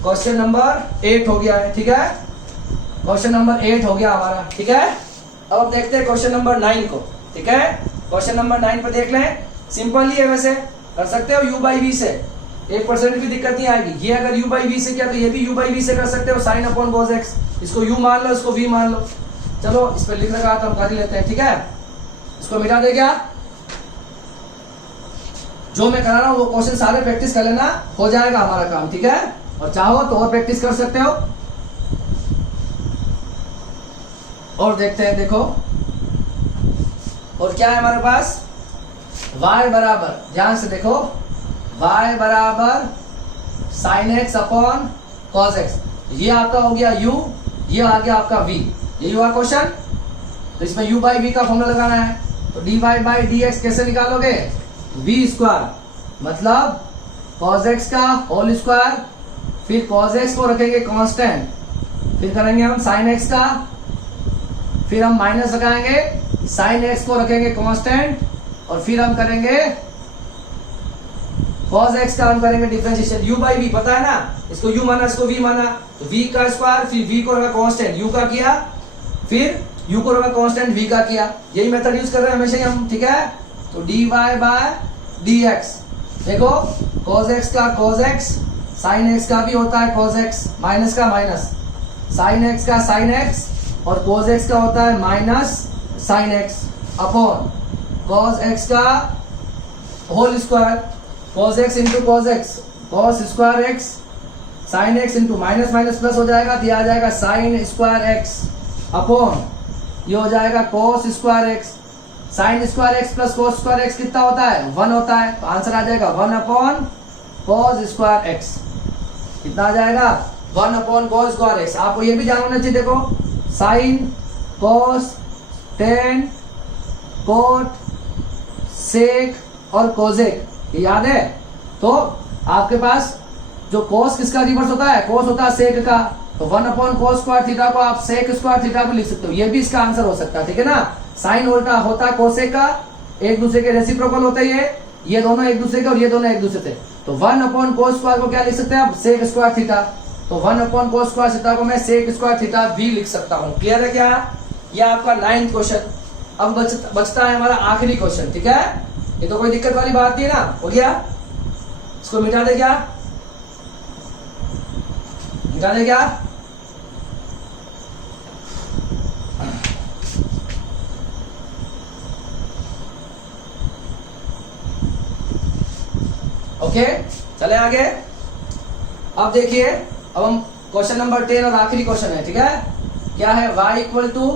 क्वेश्चन नंबर 8 हो गया है। ठीक है, क्वेश्चन नंबर 8 हो गया हमारा। ठीक है, अब देखते हैं क्वेश्चन नंबर 9 को। ठीक है, क्वेश्चन नंबर 9 पर देख लें, सिंपल ही है, वैसे कर सकते हो u बाई वी से, 1% भी दिक्कत नहीं आएगी। ये अगर u बाई वी से किया तो ये भी u बाई वी से कर सकते हो, साइन अपॉन cos x, इसको u मान लो, इसको v मान लो। चलो इस पर लिखने का तो हम कर ही लेते हैं। ठीक है, इसको मिटा दे क्या, जो मैं करा रहा हूं वो क्वेश्चन सारे प्रैक्टिस कर लेना, हो जाएगा हमारा काम। ठीक है, और चाहो तो और प्रैक्टिस कर सकते हो। और देखते हैं, देखो और क्या है हमारे पास, y बराबर, ध्यान से देखो, y बराबर sine x upon cos x, ये आपका हो गया u, ये आ गया आपका v, ये हुआ क्वेश्चन। तो इसमें u बाई v का फॉर्मूला लगाना है, तो dy बाई dx कैसे निकालोगे, v स्क्वायर मतलब cos x का होल स्क्वायर, फिर cos x को रखेंगे कांस्टेंट, फिर करेंगे हम sin x का, फिर हम माइनस लगाएंगे, साइन एक्स को रखेंगे कांस्टेंट, और फिर हम करेंगे cos x का हम करेंगे डिफरेंशिएशन। u बाई v पता है ना, इसको u माना, इसको v माना, तो v का स्क्वायर, फिर v को रखा कांस्टेंट u का किया, फिर u को रखा कांस्टेंट v का किया। यही मेथड यूज कर रहे हैं हमेशा ही हम। ठीक है, तो dy बाय dx, देखो cos x का cos x, साइन x का भी होता है cos x, माइनस का माइनस, साइन x का साइन x और cos x का होता है minus sine x upon cos x का whole square, cos x into cos x, cos square x, sine x into minus minus plus हो जाएगा, तो आ जाएगा साइन स्क्वायर x अपॉन, ये हो जाएगा cos square x। Sign square x plus cos square x कितना होता है, 1 होता है, तो आंसर आ जाएगा 1 अपॉन cos स्क्वायर x। कितना आ जाएगा, 1 अपॉन cos स्क्वायर x। आपको ये भी जानना चाहिए, देखो साइन, कॉस, टेन, कोट, सेक और कोजेक, ये याद है। तो आपके पास जो कॉस किसका रिवर्स होता है, कॉस होता है सेक का, तो 1 अपॉन cos स्क्वायर थीटा को आप सेक स्क्वायर थीटा भी लिख सकते हो, ये भी इसका आंसर हो सकता है। ठीक है ना, साइन उल्टा होता है कोसेक का, एक दूसरे के रेसिप्रोकल होते हैं, ये दोनों एक दूसरे के और ये दोनों एक दूसरे से, तो 1 अपॉन cos स्क्वायर को क्या लिख सकते हैं आप, सेक स्क्वायर थीटा, तो 1 अपॉन cos स्क्वायर थीटा को मैं सेक स्क्वायर थीटा भी लिख सकता हूँ। क्लियर है क्या, यह आपका 9th क्वेश्चन। अब बचता है हमारा आखिरी क्वेश्चन। ठीक है, ये तो कोई दिक्कत वाली बात नहीं है ना, हो गया, इसको मिटा दे क्या, मिटा दे क्या, ओके, चले आगे। अब देखिए, अब हम क्वेश्चन नंबर 10 और आखिरी क्वेश्चन है, ठीक है। क्या है? y equal to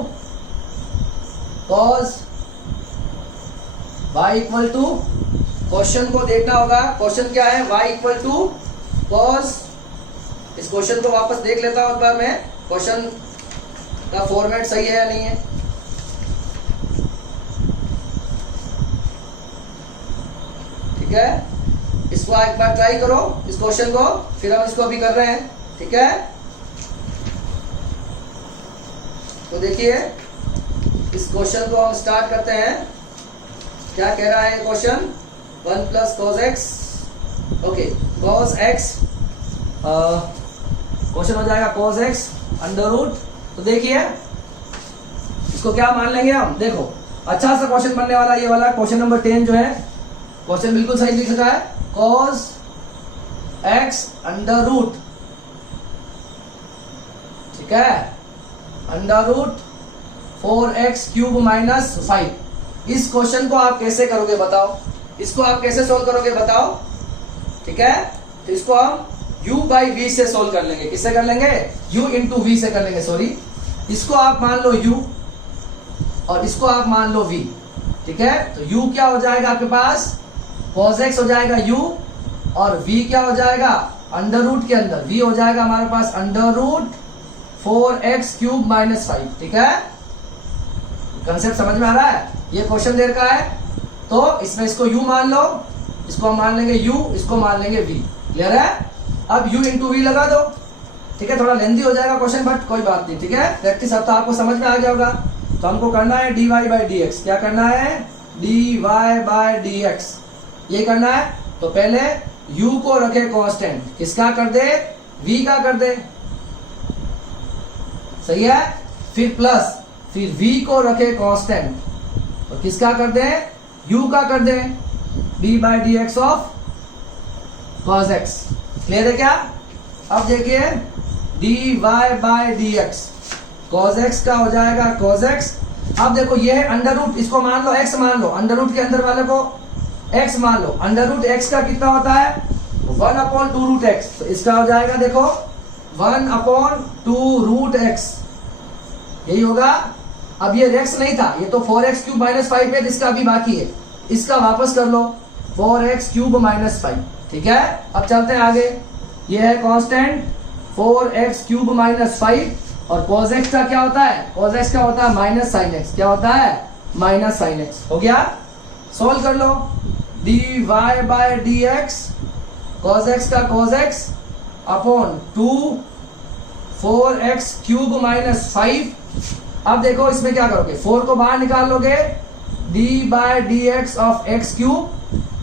cos, y equal to, question को देखना होगा। क्वेश्चन क्या है? y equal to cos. इस क्वेश्चन को वापस देख लेता हूं एक बार मैं, क्वेश्चन का फॉर्मेट सही है या नहीं है। ठीक है, इसको एक बार ट्राई करो इस क्वेश्चन को, फिर हम इसको अभी कर रहे हैं, ठीक है। तो देखिए, इस क्वेश्चन को हम स्टार्ट करते हैं। क्या कह रहा है question? 1 plus cos x, okay, cos x, question हो जाएगा कॉस एक्स अंडर रूट। तो देखिए, इसको क्या मान लेंगे हम? देखो, अच्छा सा क्वेश्चन बनने वाला ये वाला क्वेश्चन नंबर 10 जो है, क्वेश्चन बिल्कुल सही लिख रहा है। कॉस एक्स अंडर रूट, ठीक है, under root 4x cube minus 5। इस क्वेश्चन को आप कैसे करोगे बताओ? इसको आप कैसे सोल्व करोगे बताओ? ठीक है, तो इसको हम u बाई वी से सोल्व कर लेंगे। किससे कर लेंगे? u इंटू वी से कर लेंगे, सॉरी। इसको आप मान लो u और इसको आप मान लो v, ठीक है। तो u क्या हो जाएगा आपके पास? cos x हो जाएगा u, और v क्या हो जाएगा? अंडर रूट के अंदर v हो जाएगा हमारे पास under root 4x cube minus 5, ठीक है। कंसेप्ट समझ में आ रहा है? ये क्वेश्चन दे रखा है, तो इसमें इसको u मान लो, इसको हम मान लेंगे u, इसको मान लेंगे v। क्लियर है? अब u इंटू वी लगा दो, ठीक है। थोड़ा लेंथी हो जाएगा क्वेश्चन, बट कोई बात नहीं, ठीक है। प्रैक्टिस अब तो आपको समझ में आ गया होगा। तो हमको करना है dy बाई डी एक्स। क्या करना है? dy बाई डी एक्स, ये करना है। तो पहले u को रखे कांस्टेंट, किसका कर दे? v का कर दे, सही है। फिर प्लस, फिर v को रखे कांस्टेंट, तो किसका कर दे? u का कर दे, d by D x of cos x। Clear है क्या? अब देखिए, dy by D x, cos x का हो जाएगा cos x। अब देखो, ये है अंडर रूट, इसको मान लो x मान लो, अंडर रूट के अंदर वाले को x मान लो। अंडर रूट x का कितना होता है? 1/2 रूट x। तो इसका हो जाएगा, देखो, 1/2 रूट x, यही होगा। अब ये x नहीं था, ये तो 4x क्यूब माइनस 5 है, इसका अभी बाकी है, इसका वापस कर लो, 4x क्यूब माइनस 5, ठीक है। अब चलते हैं आगे। ये है कांस्टेंट 4x क्यूब माइनस 5, और cos x का क्या होता है? cos x का होता है माइनस साइन x। क्या होता है? Minus sine x। हो गया? सोल्व कर लो। dy by D x, cos x का cos x अपॉन 2 4x क्यूब माइनस 5। अब देखो, इसमें क्या करोगे? 4 को बाहर निकाल लोगे, d by D x of x cube,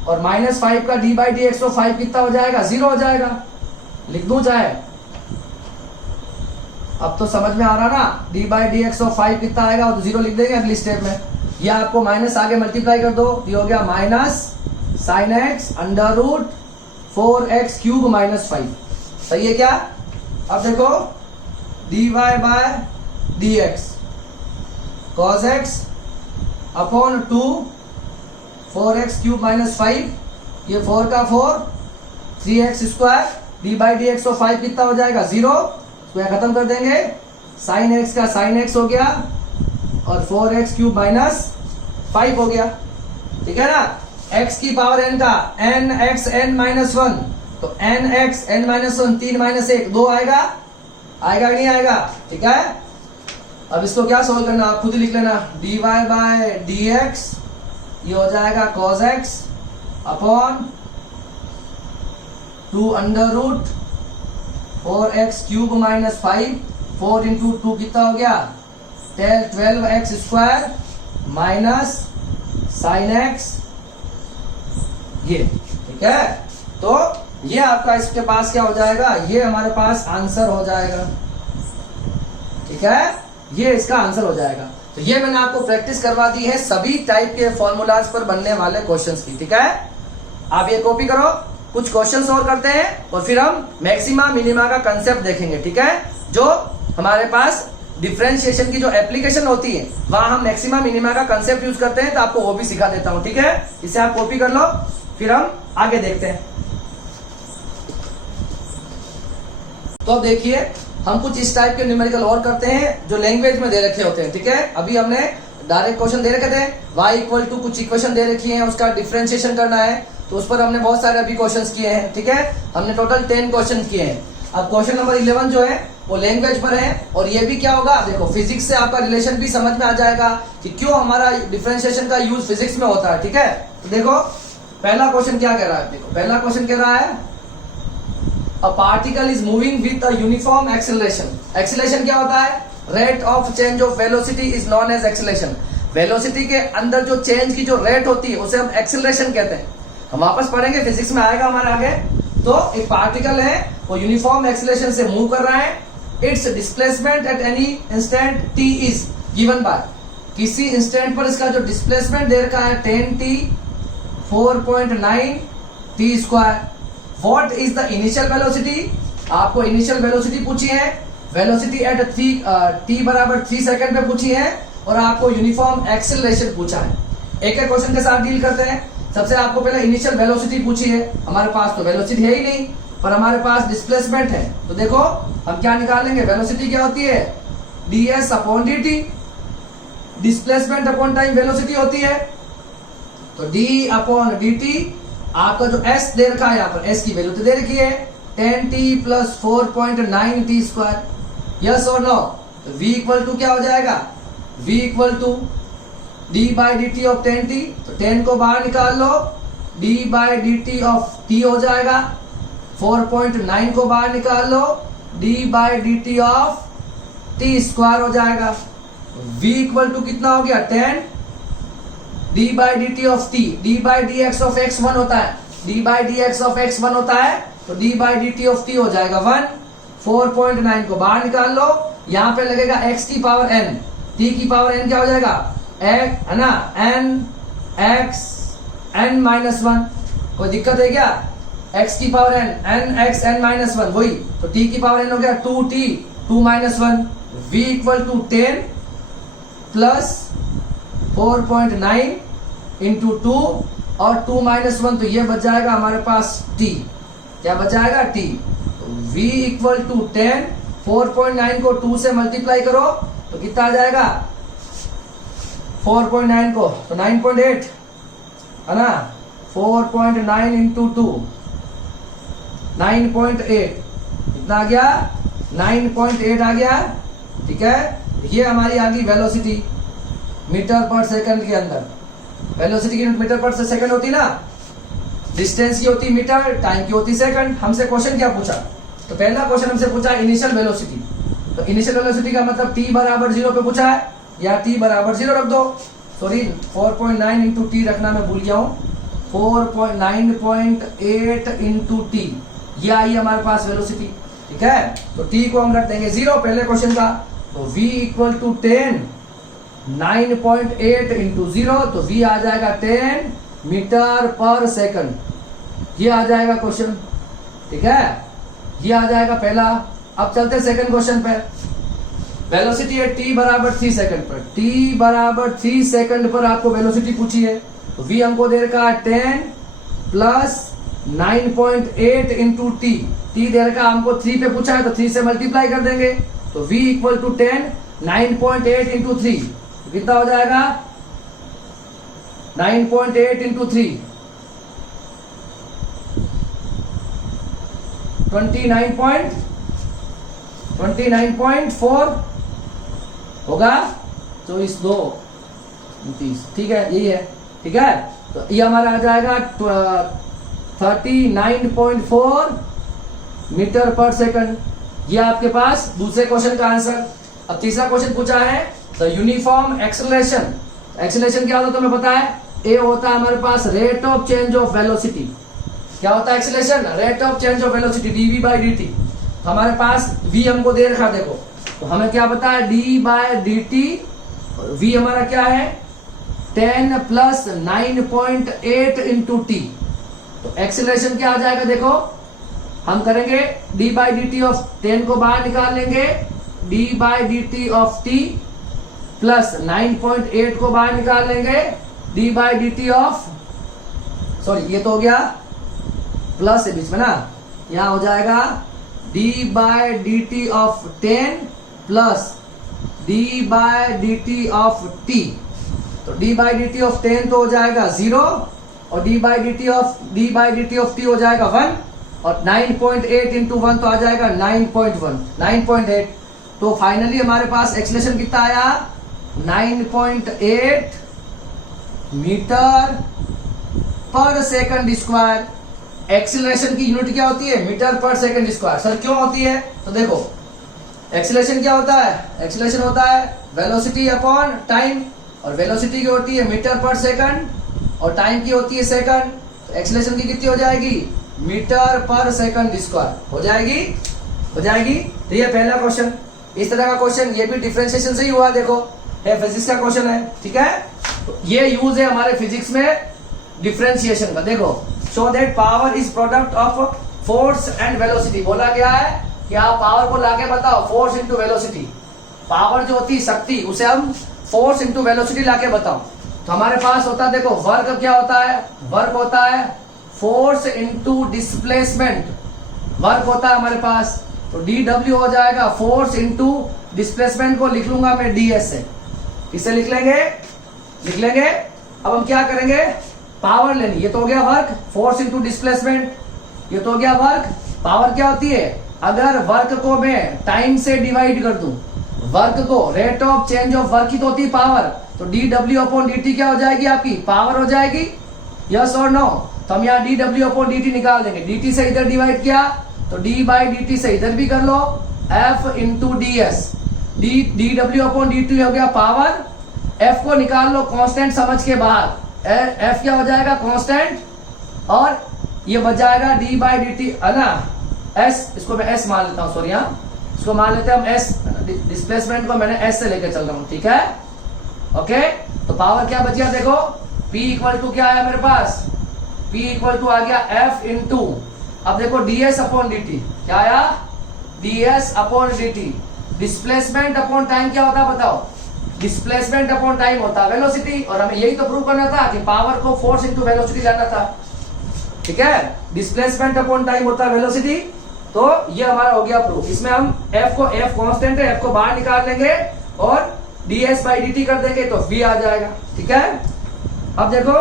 और माइनस 5 का d by D x of 5 कितना हो जाएगा? 0 हो जाएगा। लिख दूं चाहे? अब तो समझ में आ रहा ना, d by D x of 5 कितना आएगा, वो तो 0 लिख देंगे अगली स्टेप में। या आपको माइनस आगे मल्टीप्लाई कर दो, ये हो गया minus sine x under root 4x cube minus 5। सही है क्या? अब देखो, dy by d x cos x अपॉन 2 4x क्यूब माइनस 5, ये 4 का 4 3x square, d by D x of 5 कितना हो जाएगा? 0। तो खत्म कर देंगे, साइन x का साइन x हो गया, और 4x क्यूब माइनस 5 हो गया, ठीक है ना। x की पावर n का n x n माइनस 1, तो n x n minus 1 3 minus 1 2 आएगा, आएगा कि नहीं आएगा? ठीक है। अब इसको क्या सोल्व करना, आप खुद ही लिख लेना। dy बाय डी एक्स, ये हो जाएगा cos x अपॉन 2 under root 4x cube minus 5, 4 into 2 कितना हो गया? 12x square minus sine x, ये, ठीक है। तो ये आपका इसके पास क्या हो जाएगा? ये हमारे पास आंसर हो जाएगा, ठीक है। ये इसका आंसर हो जाएगा। तो ये मैंने आपको प्रैक्टिस करवा दी है सभी टाइप के फॉर्मूलाज पर बनने वाले क्वेश्चंस की, ठीक है। आप ये कॉपी करो, कुछ क्वेश्चंस और करते हैं, और फिर हम मैक्सिमा मिनिमा का कंसेप्ट देखेंगे, ठीक है। जो हमारे पास डिफरेंशिएशन की जो एप्लीकेशन होती है, वहां हम मैक्सिमा मिनिमा का कंसेप्ट यूज करते हैं, तो आपको वो भी सिखा देता हूं, ठीक है। इसे आप कॉपी कर लो, फिर हम आगे देखते हैं। तो अब देखिए हम कुछ इस टाइप के न्यूमेरिकल और करते हैं जो लैंग्वेज में दे रखे होते हैं, ठीक है। अभी हमने डायरेक्ट क्वेश्चन दे रखे थे, y इक्वल टू कुछ इक्वेशन दे रखी है, उसका डिफरेंशिएशन करना है, तो उस पर हमने बहुत सारे अभी क्वेश्चंस किए हैं, ठीक है। हमने टोटल 10 क्वेश्चन किए हैं। अब क्वेश्चन नंबर 11 जो है वो लैंग्वेज पर है, और ये भी क्या होगा, देखो फिजिक्स से आपका रिलेशन भी समझ में आ जाएगा कि क्यों हमारा डिफरेंशिएशन का यूज फिजिक्स में होता है, ठीक है। तो देखो पहला क्वेश्चन क्या कह रहा है, देखो पहला क्वेश्चन कह रहा है a particle is moving with a uniform acceleration. Acceleration क्या होता है, rate of change of velocity is known as acceleration. Velocity के अंदर जो चेंज की जो रेट होती है उसे हम एक्सेलरेशन कहते हैं। हम वापस पढ़ेंगे, फिजिक्स में आएगा हमारे आगे। तो एक पार्टिकल है वो यूनिफॉर्म एक्सेलरेशन से मूव कर रहा है, it's displacement at any instant t is given by, किसी इंस्टेंट पर इसका जो डिस्प्लेसमेंट दे रखा है 10t 4.9 t square. What is the initial velocity, आपको इनिशियल वेलोसिटी पूछी है, वेलोसिटी एट t बराबर 3 सेकंड पे पूछी है, और आपको यूनिफॉर्म एक्सेलरेशन पूछा है। एक एक क्वेश्चन के साथ डील करते हैं। सबसे आपको पहले इनिशियल वेलोसिटी पूछी है, हमारे पास तो वेलोसिटी है ही नहीं, पर हमारे पास डिस्प्लेसमेंट है। तो देखो हम क्या निकालेंगे, वेलोसिटी क्या होती है, ds upon dt, displacement upon time velocity होती है। तो d अपॉन dt, आपका जो s दे रखा है, यहाँ पर s की वैल्यू तो दे रखी है 10t plus 4.9 t square. Yes और नो, तो v इक्वल टू क्या हो जाएगा, v equal to d by d t of 10t, तो 10 को बाहर निकाल लो, d by d t of t हो जाएगा, 4.9 को बाहर निकाल लो, d by d t of t square हो जाएगा। v इक्वल टू कितना हो गया 10, d by d t of t, d by D x of x 1 होता है, d by D x of x 1 होता है, तो d by d t of t हो जाएगा 1, 4.9 को बाहर निकाल लो, यहाँ पे लगेगा x की पावर n, t की पावर n क्या हो जाएगा, है ना, n x n माइनस 1। कोई दिक्कत है क्या, x की power n x n minus 1 वही, तो t की पावर n हो गया 2t 2 minus 1। v equal to 10 plus 4.9 into 2 और 2 माइनस 1, तो ये बच जाएगा हमारे पास t, क्या बच जाएगा t। तो v इक्वल टू 10, 4.9 को 2 से मल्टीप्लाई करो तो कितना आ जाएगा, 4.9 को तो 9.8 है ना, 4.9 इंटू 2 9.8, कितना आ गया 9.8 आ गया, ठीक है। ये हमारी आ गई वेलोसिटी मीटर पर सेकंड के अंदर। वेलोसिटी की मीटर पर सेकंड होती ना, डिस्टेंस की होती मीटर, टाइम की होती सेकंड। हमसे क्वेश्चन क्या पूछा, तो पहला क्वेश्चन हमसे पूछा इनिशियल वेलोसिटी, तो इनिशियल वेलोसिटी का मतलब t बराबर 0 पे पूछा है, या t बराबर 0 रख दो, सॉरी 4.9 इंटू टी रखना मैं भूल गया हूँ, 9.8 इंटू टी, ये आई हमारे पास वेलोसिटी, ठीक है। तो t को हम रख देंगे 0 पहले क्वेश्चन का, तो v इक्वल टू 10, 9.8 इंटू 0, तो v आ जाएगा 10 मीटर पर सेकंड, ये आ जाएगा क्वेश्चन, ठीक है। ये आ जाएगा पहला। अब चलते सेकंड क्वेश्चन पे, वेलोसिटी है t बराबर 3 सेकंड पर, t बराबर 3 सेकंड पर आपको वेलोसिटी पूछी है, तो v हमको दे रखा है 10 प्लस 9.8 इंटू टी, टी दे रखा हमको 3 पे पूछा है, तो 3 से मल्टीप्लाई कर देंगे, तो v इक्वल टू 10 9.8 इंटू 3, कितना हो जाएगा 9.8 इंटू 3 29.4 होगा, 24 2 29, ठीक है, यही है, ठीक है। तो ये हमारा आ जाएगा 39.4 मीटर पर सेकंड, ये आपके पास दूसरे क्वेश्चन का आंसर। अब तीसरा क्वेश्चन पूछा है द यूनिफॉर्म एक्सेलरेशन। एक्सेलरेशन क्या होता है तुम्हें पता है, ए होता है हमारे पास rate of change of velocity. क्या होता है acceleration, rate of change of velocity dv by dt। हमारे पास v हमको दे रखा, देखो तो हमें क्या पता है d बाय dt, v हमारा क्या है 10 प्लस 9.8 इंटू टी, तो एक्सेलरेशन क्या आ जाएगा, देखो हम करेंगे d by d t of 10 को बाहर निकाल लेंगे, d by d t of t plus 9.8 को बाहर निकाल लेंगे, d by d t of, sorry ये तो हो गया प्लस है बीच में ना, यहाँ हो जाएगा d by d t of 10 plus d by d t of t. तो d by d t of 10 तो हो जाएगा 0 और d by d t of t हो जाएगा 1 और 9.8 इंटू 1 तो आ जाएगा 9.8। तो फाइनली हमारे पास एक्सीलरेशन कितना आया 9.8 मीटर पर सेकंड स्क्वायर। एक्सीलरेशन की यूनिट क्या होती है मीटर पर सेकंड स्क्वायर। सर क्यों होती है? तो देखो एक्सीलरेशन क्या होता है, एक्सीलरेशन होता है वेलोसिटी अपॉन टाइम और वेलोसिटी की होती है मीटर पर सेकंड और टाइम की होती है सेकंड। तो एक्सीलरेशन की कितनी हो जाएगी मीटर पर सेकंड स्क्वायर हो जाएगी। तो ये पहला क्वेश्चन, इस तरह का क्वेश्चन ये भी डिफरेंशिएशन से ही हुआ। देखो ये फिजिक्स का क्वेश्चन है, ठीक है। तो ये यूज है हमारे फिजिक्स में डिफरेंशिएशन का। देखो show that power is product of force and velocity. बोला गया है कि आप पावर को लाके बताओ फोर्स इंटू वेलोसिटी। पावर जो होती है शक्ति उसे हम फोर्स इंटू वेलोसिटी लाके बताओ। तो हमारे पास होता है देखो वर्क क्या होता है, वर्क होता है फोर्स इंटू डिस्प्लेसमेंट। वर्क होता है हमारे पास तो डी डब्ल्यू हो जाएगा फोर्स इंटू डिस्प्लेसमेंट को लिख लूंगा मैं डी एस से। इसे लिख लेंगे। अब हम क्या करेंगे पावर लेनी। ये तो हो गया वर्क फोर्स इंटू डिस्प्लेसमेंट, ये तो हो गया वर्क। पावर क्या होती है अगर वर्क को मैं टाइम से डिवाइड कर दूं, वर्क को rate of change of work ही तो होती है पावर। तो डी डब्ल्यू अपॉन डी टी क्या हो जाएगी आपकी पावर हो जाएगी, यस और नो। तो हम यहाँ डी डब्ल्यू अपॉन डी टी निकाल देंगे। डी टी से इधर डिवाइड किया तो डी बाई डी टी से इधर भी कर लो f into d s. D डब्ल्यू अपॉन डी टी हो गया पावर, एफ को निकाल लो कांस्टेंट समझ के बाहर। एफ क्या हो जाएगा कांस्टेंट और ये बच जाएगा डी बाई डी टी है ना एस। इसको मैं एस मान लेता हूँ, सॉरी यहाँ इसको मान लेते हैं हम एस। डिस्प्लेसमेंट को मैंने एस से लेकर चल रहा हूँ, ठीक है ओके। तो पावर क्या बच गया देखो P इक्वल टू क्या आया मेरे पास, P इक्वल टू आ गया एफ इंटू। अब देखो D S upon d t क्या आया, D S upon d T. Displacement upon time क्या होता है बताओ, डिस्प्लेसमेंट अपॉन टाइम होता है वेलोसिटी। और हमें यही तो प्रूव करना था कि पावर को फोर्स इंटू वेलोसिटी लाना था, ठीक है। डिस्प्लेसमेंट अपॉन टाइम होता है वेलोसिटी। तो ये हमारा हो गया प्रूफ। इसमें हम एफ को, एफ कांस्टेंट है, एफ को बाहर निकाल लेंगे और D S by d T कर देंगे तो वी आ जाएगा, ठीक है। अब देखो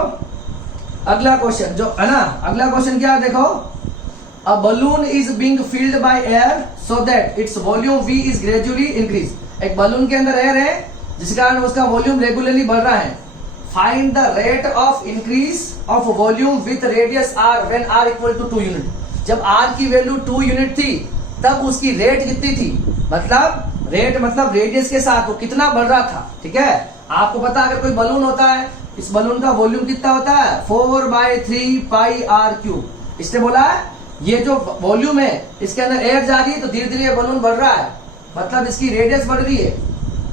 अगला क्वेश्चन जो है ना, अगला क्वेश्चन क्या है देखो, a balloon is being filled by air so that its volume we is gradually increase. एक बलून के अंदर एयर है जिस कारण उसका वॉल्यूम रेगुलरली बढ़ रहा है। Find the rate of increase of volume with radius r when r equal to 2 unit. जब आर की वैल्यू 2 यूनिट थी तब उसकी रेट कितनी थी, मतलब रेट मतलब रेडियस के साथ वो कितना बढ़ रहा था, ठीक है। आपको पता अगर कोई बलून होता है, इस बलून का वॉल्यूम कितना होता है 4/3 पाई आर क्यूब। इसने बोला है ये जो वॉल्यूम है इसके अंदर एयर जा रही है तो धीरे धीरे ये बलून बढ़ रहा है, मतलब इसकी रेडियस बढ़ रही है।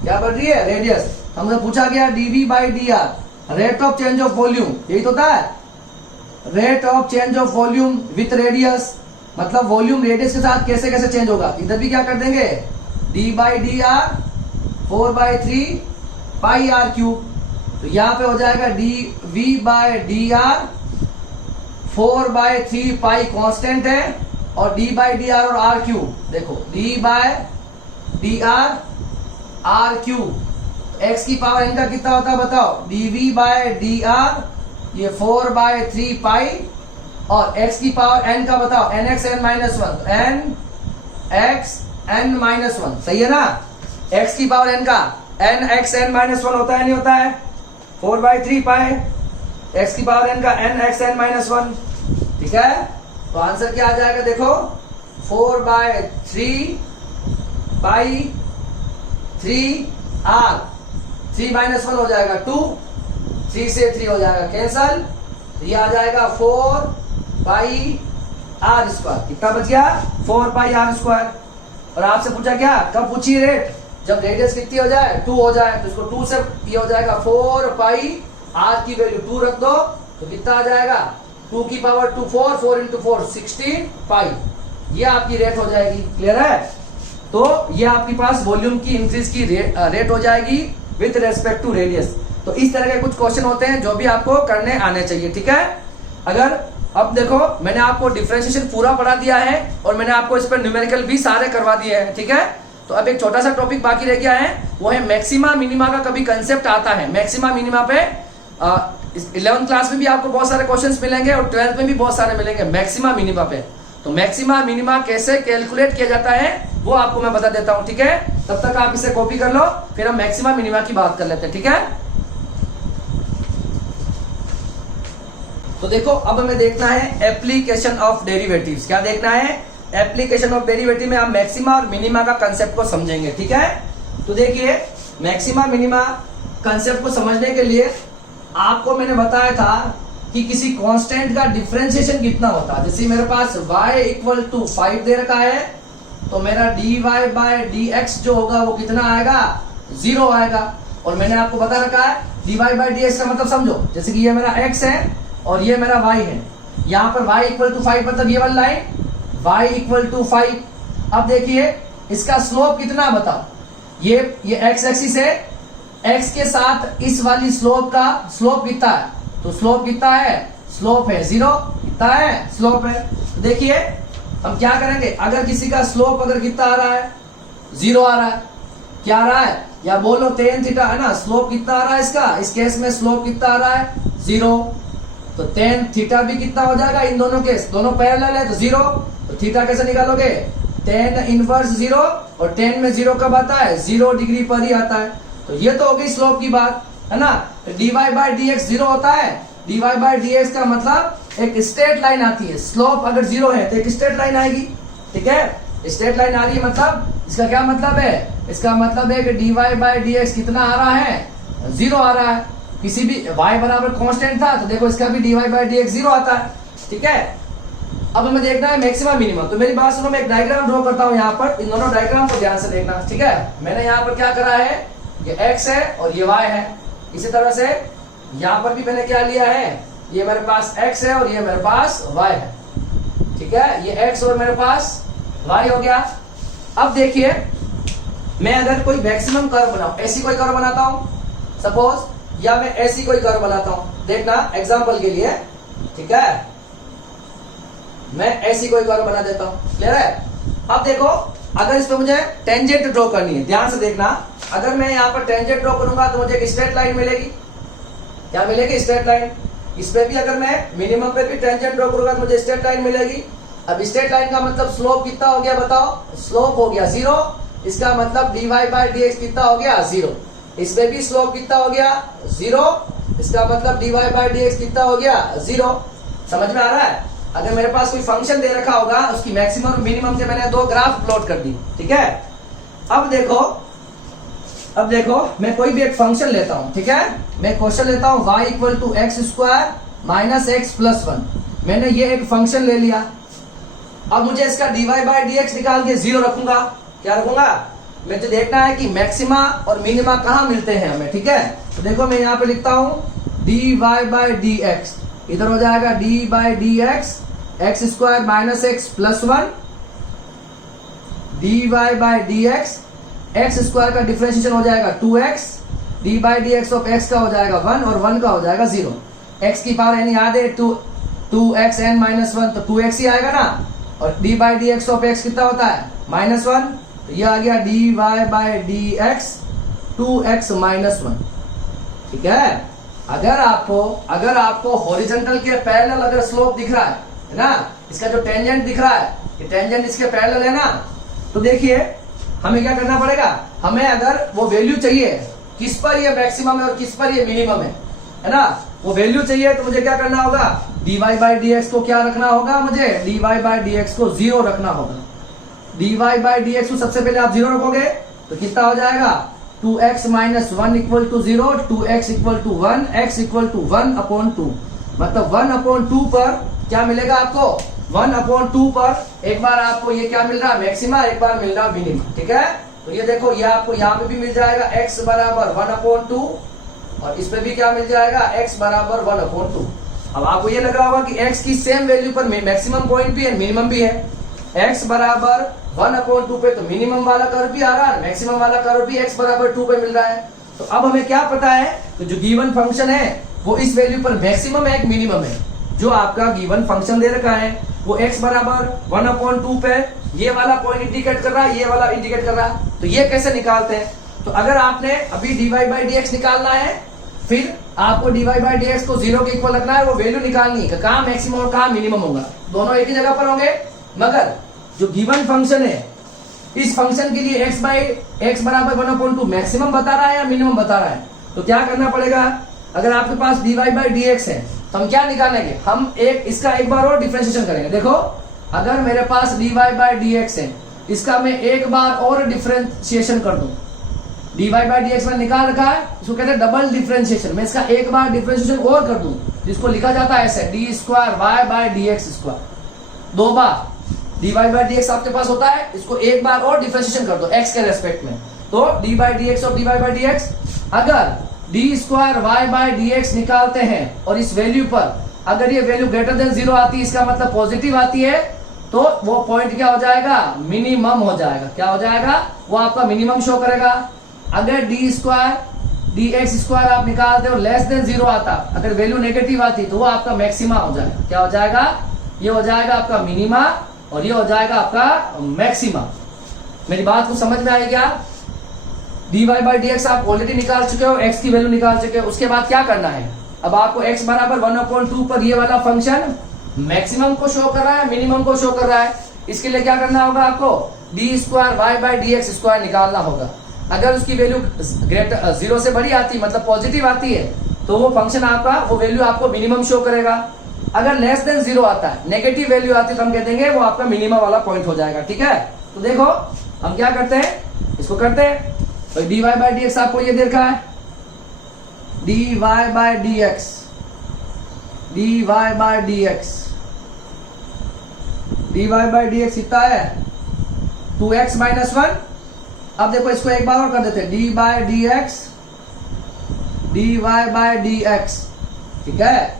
क्या बढ़ रही है रेडियस। हमने पूछा गया d v by d r rate of change of volume, यही तो होता है rate of change of volume with radius, मतलब वॉल्यूम रेडियस के साथ कैसे कैसे चेंज होगा। इधर भी क्या कर देंगे d by d r 4/3 pi r cube. तो यहाँ पे हो जाएगा d v by d r 4/3 pi constant है और डी बाई डी आर और आर क्यूब। देखो d by d r cube. X की पावर इनका कितना होता है बताओ, डीवी बाय डी आर ये 4/3 पाई और x की पावर n का बताओ nx n minus 1 n x n minus 1 सही है ना। x की पावर n का nx n माइनस 1 होता है नहीं होता है 4/3 पाई x की पावर n का nx n माइनस 1, ठीक है। तो आंसर क्या आ जाएगा देखो 4/3 पाई 3r 3 माइनस 1 हो जाएगा 2, 3 से 3 हो जाएगा कैंसल, ये आ जाएगा 4 पाई आर स्क्वायर। कितना बच गया 4 पाई आर स्क्वायर। और आपसे पूछा क्या कब पूछी रेट, जब रेडियस कितनी हो जाए 2 हो जाए। तो इसको 2 से ये हो जाएगा 4 पाई आर की वैल्यू 2 रख दो तो कितना आ जाएगा 2 की पावर 2 4, 4 इंटू 4 16 पाई। ये आपकी रेट हो जाएगी, क्लियर है। तो ये आपके पास वॉल्यूम की इंक्रीज की रेट हो जाएगी विथ रेस्पेक्ट टू रेडियस। तो इस तरह के कुछ क्वेश्चन होते हैं जो भी आपको करने आने चाहिए, ठीक है। अगर अब देखो मैंने आपको डिफरेंशिएशन पूरा पढ़ा दिया है और मैंने आपको इस पर न्यूमेरिकल भी सारे करवा दिए हैं, ठीक है। तो अब एक छोटा सा टॉपिक बाकी रह गया है, वो है मैक्सिमा मिनिमा का कभी कंसेप्ट आता है। मैक्सिमा मिनिमा पे 11th क्लास में भी आपको बहुत सारे क्वेश्चंस मिलेंगे और 12th में भी बहुत सारे मिलेंगे मैक्सिमा मिनिमा पे। तो मैक्सिमा मिनिमा कैसे कैलकुलेट किया जाता है वो आपको मैं बता देता हूं, ठीक है। तब तक आप इसे कॉपी कर लो, फिर हम मैक्सिमा मिनिमा की बात कर लेते हैं, ठीक है। तो देखो अब हमें देखना है एप्लीकेशन ऑफ डेरिवेटिव्स। क्या देखना है? एप्लीकेशन ऑफ डेरिवेटिव में हम मैक्सिमा और मिनिमा का कंसेप्ट को समझेंगे, ठीक है। तो देखिए मैक्सिमा मिनिमा कंसेप्ट को समझने के लिए आपको मैंने बताया था कि किसी कांस्टेंट का डिफरेंशिएशन कितना होता है। जैसे मेरे पास y इक्वल टू 5 दे रखा है तो मेरा dy बाय dx जो होगा वो कितना आएगा? 0 आएगा। और मैंने आपको बता रखा है dy बाय dx का मतलब समझो, जैसे कि ये मेरा x है और ये मेरा y है। यहाँ पर y इक्वल टू 5 मतलब ये वाली लाइन y इक्वल टू 5। अब देखिए इसका स्लोप कितना बताओ? ये x एक्सिस है, x के साथ इस वाली स्लोप का स्लोप कितना है? तो स्लोप कितना है? स्लोप है 0। कितना है? स्लोप है। तो देखिए हम क्या करेंगे, अगर किसी का स्लोप अगर कितना आ रहा है? 0 आ रहा है। क्या आ रहा है? या बोलो tan थीटा है ना, स्लोप कितना आ रहा है इसका? इस केस में स्लोप कितना आ रहा है? 0। तो tan थीटा भी कितना हो जाएगा? इन दोनों केस दोनों पैरेलल है तो 0। तो थीटा कैसे निकालोगे? tan इनवर्स 0 और tan में 0 कब आता है? 0 डिग्री पर ही आता है। तो ये तो हो गई स्लोप की बात, है ना। तो dy बाय dx 0 होता है। dy बाय dx का मतलब एक स्ट्रेट लाइन आती है। स्लोप अगर 0 है तो एक स्ट्रेट लाइन आएगी, ठीक है। स्ट्रेट लाइन आ रही है मतलब इसका क्या मतलब है? इसका मतलब है कि dy बाय dx कितना आ रहा है? 0 आ रहा है। किसी भी y बराबर कांस्टेंट था तो देखो इसका भी dy बाय dx 0 आता है, ठीक है। अब हमें देखना है मैक्सिमा मिनिमम। तो मेरी बात सुनो, मैं एक डायग्राम ड्रॉ करता हूं यहाँ पर। इन दोनों डायग्राम को ध्यान से देखना, ठीक है। मैंने यहाँ पर क्या करा है, ये x है और ये y है। इसी तरह से यहाँ पर भी मैंने क्या लिया है, ये मेरे पास x है और ये मेरे पास y है, ठीक है। ये x और मेरे पास y हो गया। अब देखिए मैं अगर कोई मैक्सिमम कर्व बनाऊं, ऐसी कोई कर्व बनाता हूं सपोज, या मैं ऐसी कोई कर्व बनाता हूं, देखना एग्जांपल के लिए, ठीक है। मैं ऐसी कोई कर्व बना देता हूं, क्लियर है। अब देखो अगर इस पे मुझे टेंजेंट ड्रॉ करनी है, ध्यान से देखना। अगर मैं यहाँ पर टेंजेंट ड्रॉ करूंगा तो मुझे एक स्ट्रेट लाइन मिलेगी। क्या मिलेगी? Straight line. इस पे भी अगर मैं मिनिमम पे भी टेंजेंट ड्रॉ करूंगा तो मुझे स्ट्रेट लाइन मिलेगी। अब स्ट्रेट लाइन का मतलब स्लोप कितना हो गया बताओ? स्लोप हो गया 0। इसका मतलब dy बाय dx कितना हो गया? 0। इस पे भी स्लोप कितना हो गया? 0। इसका मतलब dy बाय dx कितना हो गया? 0। समझ में आ रहा है? अगर मेरे पास कोई फंक्शन दे रखा होगा, उसकी मैक्सिमम और मिनिमम के मैंने 2 ग्राफ प्लॉट कर दी, ठीक है। अब देखो मैं कोई भी एक फंक्शन लेता हूं, ठीक है। मैं क्वेश्चन लेता हूं y equal to x square minus x plus 1। मैंने ये एक फंक्शन ले लिया। अब मुझे इसका dy बाय dx निकाल के 0 रखूंगा। क्या रखूंगा? मुझे देखना है कि मैक्सिमा और मिनिमा कहाँ मिलते हैं हमें, ठीक है। तो देखो मैं यहाँ पे लिखता हूं dy बाय dx, इधर हो जाएगा dy bye dx x square minus x plus 1, dy bye dx x square का डिफरेंशिएशन हो जाएगा 2x, dy bye dx of x का हो जाएगा 1 और 1 का हो जाएगा 0। x की पावर n याद है 2x n माइनस 1, तो 2x ही आएगा ना। और dy bye dx of x कितना होता है? माइनस 1। तो ये आ गया dy bye dx 2x minus 1, ठीक है। अगर आपको हॉरिजॉन्टल के पैरेलल अगर स्लोप दिख रहा है ना, इसका जो टेंजेंट दिख रहा है, ये टेंजेंट इसके पैरेलल है ना, तो देखिए हमें क्या करना पड़ेगा, हमें अगर वो वैल्यू चाहिए किस पर ये मैक्सिमम है और किस पर ये मिनिमम है ना, वो वैल्यू चाहिए तो मुझे क्या करना होगा, dy बाय dx को क्या रखना होगा, मुझे dy बाय dx को 0 रखना होगा। dy बाय dx को सबसे पहले आप 0 रखोगे तो कितना हो जाएगा, 2x minus 1 equal to 0, 2x equal to 1, x equal to 1/2। मतलब 1/2 पर क्या मिलेगा आपको, 1/2 पर एक बार आपको ये क्या मिल रहा है, मैक्सिमा, एक बार मिल रहा है मिनिमा, ठीक है। तो ये देखो ये आपको यहाँ पे भी मिल जाएगा x बराबर 1/2 और इस पे भी क्या मिल जाएगा, x बराबर 1/2। अब आपको ये लग रहा होगा कि x की सेम वैल्यू पर मैक्सिमम पॉइंट भी है, मिनिमम भी है। x बराबर 1/2 पे तो मिनिमम वाला कर्व भी आ रहा है, मैक्सिमम वाला कर्व भी x बराबर 2 पे मिल रहा है। तो अब हमें क्या पता है, तो जो गिवन फंक्शन है वो इस वैल्यू पर मैक्सिमम है, एक मिनिमम है, जो आपका गिवन फंक्शन दे रखा है वो x बराबर 1/2 पे ये वाला पॉइंट इंडिकेट कर रहा है, ये वाला इंडिकेट कर रहा है। तो ये कैसे निकालते हैं? तो अगर आपने अभी dy/dx निकालना है, फिर आपको dy/dx को 0 के इक्वल रखना है, वो वैल्यू निकालनी है कहाँ मैक्सिमम और कहाँ मिनिमम होगा। दोनों एक ही जगह पर होंगे, मगर जो गिवन फंक्शन है इस फंक्शन के लिए x बराबर 1/2 मैक्सिमम बता रहा है या मिनिमम बता रहा है। तो क्या करना पड़ेगा, अगर आपके पास dy/dx है तो हम क्या निकालेंगे, हम इसका एक बार और डिफरेंशिएशन करेंगे। देखो अगर मेरे पास dy/dx है, इसका मैं एक बार और डिफरेंशिएशन कर दूं, dy/dx मैंने निकाल रखा है, इसको कहते हैं डबल डिफरेंशिएशन। मैं इसका एक बार डिफरेंशिएशन और कर दूं, जिसको लिखा जाता है ऐसे d²y/dx²। दो बार dy/dx आपके पास होता है, इसको एक बार और डिफरेंशिएशन कर दो x के रेस्पेक्ट में, तो d/dx और dy/dx। अगर d²y/dx निकालते हैं और इस वैल्यू पर अगर ये वैल्यू ग्रेटर देन 0 आती है, इसका मतलब पॉजिटिव आती है, तो वो पॉइंट क्या हो जाएगा, मिनिमम हो जाएगा। क्या हो जाएगा, वो आपका मिनिमम शो करेगा। अगर d²dx² आप निकालते हो लेस देन 0 आता, अगर वैल्यू नेगेटिव आती तो वो आपका मैक्सिमा हो जाएगा। क्या हो जाएगा, ये हो जाएगा आपका मिनिमा और ये हो जाएगा आपका मैक्सिमा। मेरी बात को समझ में आई क्या? dy/dx आप ऑलरेडी निकाल चुके हो, x की वैल्यू निकाल चुके हो। उसके बाद क्या करना है, अब आपको x बराबर 1/2 पर ये वाला फंक्शन मैक्सिमम को शो कर रहा है, मिनिमम को शो कर रहा है। इसके लिए क्या करना होगा, आपको d²y/dx² निकालना होगा। अगर उसकी वैल्यू ग्रेटर 0 से बड़ी आती, मतलब पॉजिटिव आती है, तो वो फंक्शन आपका वो वैल्यू आपको मिनिमम शो करेगा। अगर लेस देन 0 आता है, नेगेटिव वैल्यू आती है, तो हम कह देंगे वो आपका मिनिमम वाला पॉइंट हो जाएगा। ठीक है, तो देखो हम क्या करते हैं, इसको करते हैं। तो dy/dx आपको ये दे रखा है, dy/dx कितना है 2x - 1। अब देखो इसको एक बार और कर देते हैं, dy/dx, ठीक है,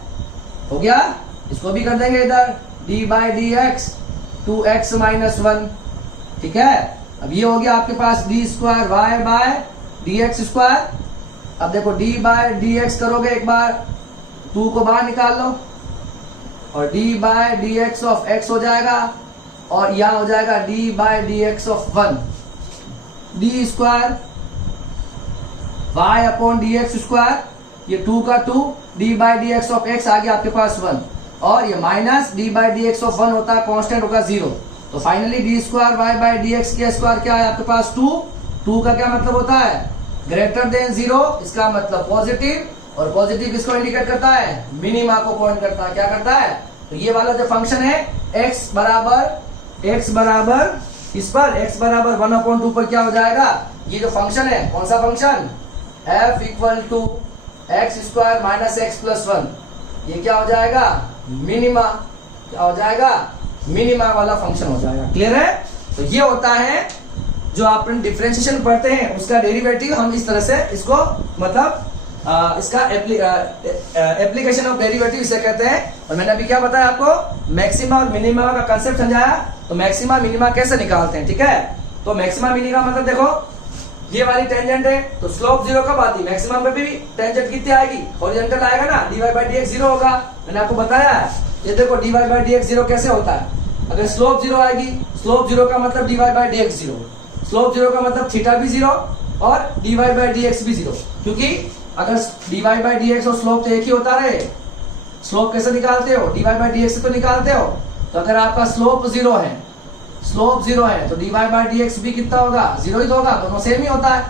हो गया। इसको भी कर देंगे इधर, dy/dx 2x - 1, ठीक है। अब ये हो गया आपके पास d²y/dx²। अब देखो d/dx करोगे एक बार, 2 को बाहर निकाल लो और d/dx ऑफ x हो जाएगा, और यहां हो जाएगा d/dx ऑफ 1, d²y/dx²। ये 2 का 2, d/dx ऑफ x आ गया आपके पास 1, और ये माइनस d/dx ऑफ 1 होता है, कांस्टेंट होगा 0। तो फाइनली d²y/dx के स्क्वायर क्या है आपके पास 2 का क्या मतलब होता है, ग्रेटर देन 0, इसका मतलब पॉजिटिव, और पॉजिटिव किसको इंडिकेट करता है, मिनिमा को पॉइंट करता है। क्या करता है, तो ये वाला जो फंक्शन है x बराबर इस पर x बराबर 1/2 पर क्या हो जाएगा, ये जो फंक्शन है, कौन सा फंक्शन, f = x² - x + 1, ये क्या हो जाएगा, मिनिमा। क्या हो जाएगा, मिनिमा वाला फंक्शन हो जाएगा। क्लियर है? तो ये होता है जो आप डिफरेंशिएशन पढ़ते हैं, उसका डेरिवेटिव हम इस तरह से इसको मतलब इसका एप्लीकेशन ऑफ डेरिवेटिव इसे कहते हैं। और मैंने अभी क्या बताया आपको, मैक्सिमा और मिनिमा का कंसेप्ट समझाया। तो मैक्सिमा मिनिमा कैसे निकालते हैं, ठीक है। तो मैक्सिमा मिनिमा मतलब देखो ये वाली टेंजेंट है, तो स्लोप 0 कब आती, मैक्सिमम पे भी टेंजेंट कितनी आएगी, हॉरिजॉन्टल आएगा ना, dy/dx 0 होगा। मैंने आपको बताया है, ये देखो dy/dx 0 कैसे होता है, अगर स्लोप 0 आएगी, स्लोप 0 का मतलब dy/dx 0, स्लोप 0 का मतलब थीटा भी 0 और dy/dx भी 0, क्योंकि अगर dy/dx और स्लोप तो एक ही होता रहे, स्लोप कैसे निकालते हो, dy/dx से तो निकालते हो। तो अगर आपका स्लोप 0 है, तो dy/dx भी कितना होगा, 0 ही तो होगा, दोनों सेम ही होता है।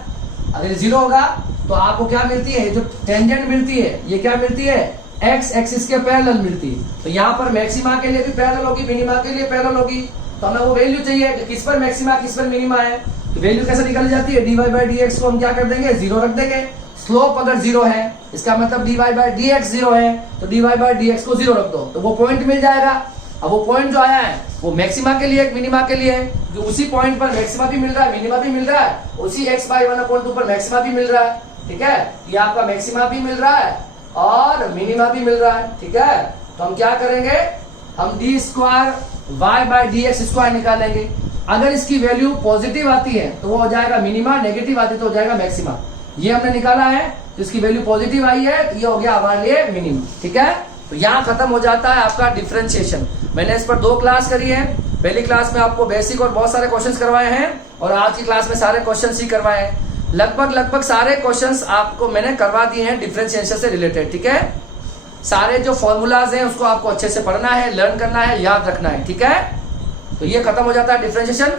अगर 0 होगा तो आपको क्या मिलती है, जो टेंजेंट मिलती है, ये क्या मिलती है, x एक्सिस के पैरेलल मिलती है। तो यहाँ पर मैक्सिमा के लिए भी पैरेलल होगी, मिनिमा के लिए पैरेलल होगी। तो हमें वो वैल्यू चाहिए कि किस पर मैक्सिमा किस पर मिनिमा है। तो वैल्यू कैसे निकल जाती है, dy/dx को हम क्या कर देंगे, 0 रख देंगे। स्लोप अगर 0 है, इसका मतलब dy/dx 0 है, तो dy/dx को 0 रख दो, तो वो पॉइंट मिल जाएगा। अब वो पॉइंट जो आया है वो मैक्सिमा के लिए, मिनिमा के लिए, जो उसी पॉइंट पर मैक्सिमा भी मिल रहा है, मिनिमा भी मिल रहा है, उसी x/1/2 पर मैक्सिमा भी मिल रहा है। ठीक है, ये आपका मैक्सिमा भी मिल रहा है और मिनिमा भी मिल रहा है। ठीक है, तो हम क्या करेंगे, हम d²y/dx² निकालेंगे। अगर इसकी वैल्यू पॉजिटिव आती है तो वो हो जाएगा मिनिमा, नेगेटिव आती है तो हो जाएगा मैक्सिमा। ये हमने निकाला है, तो इसकी वैल्यू पॉजिटिव आई है तो ये हो गया हमारे लिए मिनिमा। ठीक है, तो यहाँ खत्म हो जाता है आपका डिफरेंशिएशन। मैंने इस पर 2 क्लास करी है। पहली क्लास में आपको बेसिक और बहुत सारे क्वेश्चंस करवाए हैं और आज की क्लास में सारे क्वेश्चंस ही करवाए हैं। लगभग सारे क्वेश्चंस आपको मैंने करवा दिए हैं डिफरेंशिएशन से रिलेटेड, ठीक है। सारे जो फॉर्मूलाज हैं उसको आपको अच्छे से पढ़ना है, लर्न करना है, याद रखना है, ठीक है। तो ये खत्म हो जाता है डिफरेंशिएशन।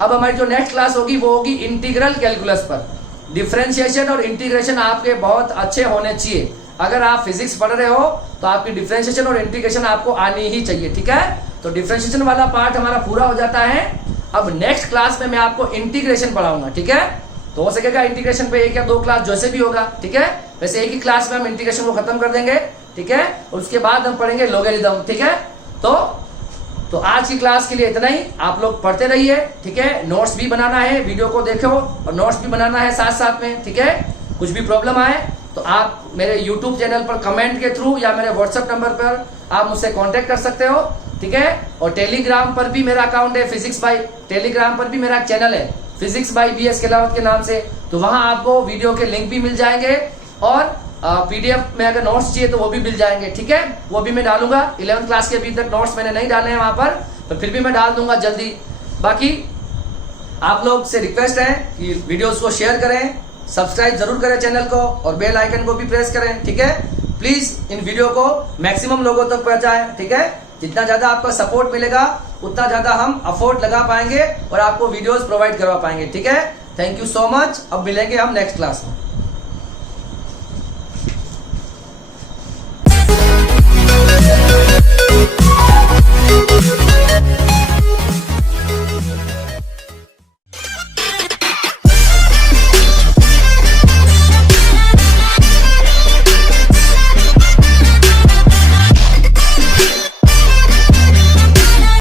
अब हमारी जो नेक्स्ट क्लास होगी वो होगी इंटीग्रल कैलकुलस पर। डिफरेंशिएशन और इंटीग्रेशन आपके बहुत अच्छे होने चाहिए। अगर आप फिजिक्स पढ़ रहे हो तो आपकी डिफरेंशिएशन और इंटीग्रेशन आपको आनी ही चाहिए, ठीक है। तो डिफरेंशिएशन वाला पार्ट हमारा पूरा हो जाता है। अब नेक्स्ट क्लास में मैं आपको इंटीग्रेशन पढ़ाऊंगा, ठीक है। तो हो सकेगा इंटीग्रेशन पे 1 या 2 क्लास जैसे भी होगा, ठीक है। वैसे एक ही क्लास में हम इंटीग्रेशन को खत्म कर देंगे, ठीक है। उसके बाद हम पढ़ेंगे लॉगरिथम, ठीक है। तो आज की क्लास के लिए इतना ही। आप लोग पढ़ते रहिए, ठीक है। नोट्स भी बनाना है, वीडियो को देखो और नोट्स भी बनाना है साथ साथ में, ठीक है। कुछ भी प्रॉब्लम आए तो आप मेरे YouTube चैनल पर कमेंट के थ्रू या मेरे WhatsApp नंबर पर आप मुझसे कांटेक्ट कर सकते हो, ठीक है। और टेलीग्राम पर भी मेरा अकाउंट है फिजिक्स बाय, टेलीग्राम पर भी मेरा चैनल है फिजिक्स बाय BS केलावत के नाम से। तो वहां आपको वीडियो के लिंक भी मिल जाएंगे और PDF में अगर नोट्स चाहिए तो वो भी मिल जाएंगे, ठीक है। वो भी मैं डालूंगा। 11th क्लास के अभी तक नोट्स मैंने नहीं डाले हैं वहां पर फिर भी मैं डाल दूंगा जल्दी। बाकी आप लोग से रिक्वेस्ट है कि वीडियोस को शेयर करें, सब्सक्राइब जरूर करें चैनल को और बेल आइकन को भी प्रेस करें, ठीक है। प्लीज इन वीडियो को मैक्सिमम लोगों तक पहुंचाएं, ठीक है। जितना ज्यादा आपका सपोर्ट मिलेगा उतना ज्यादा हम अफोर्ड लगा पाएंगे और आपको वीडियोस प्रोवाइड करवा पाएंगे, ठीक है। Thank you so much. अब मिलेंगे हम नेक्स्ट क्लास में।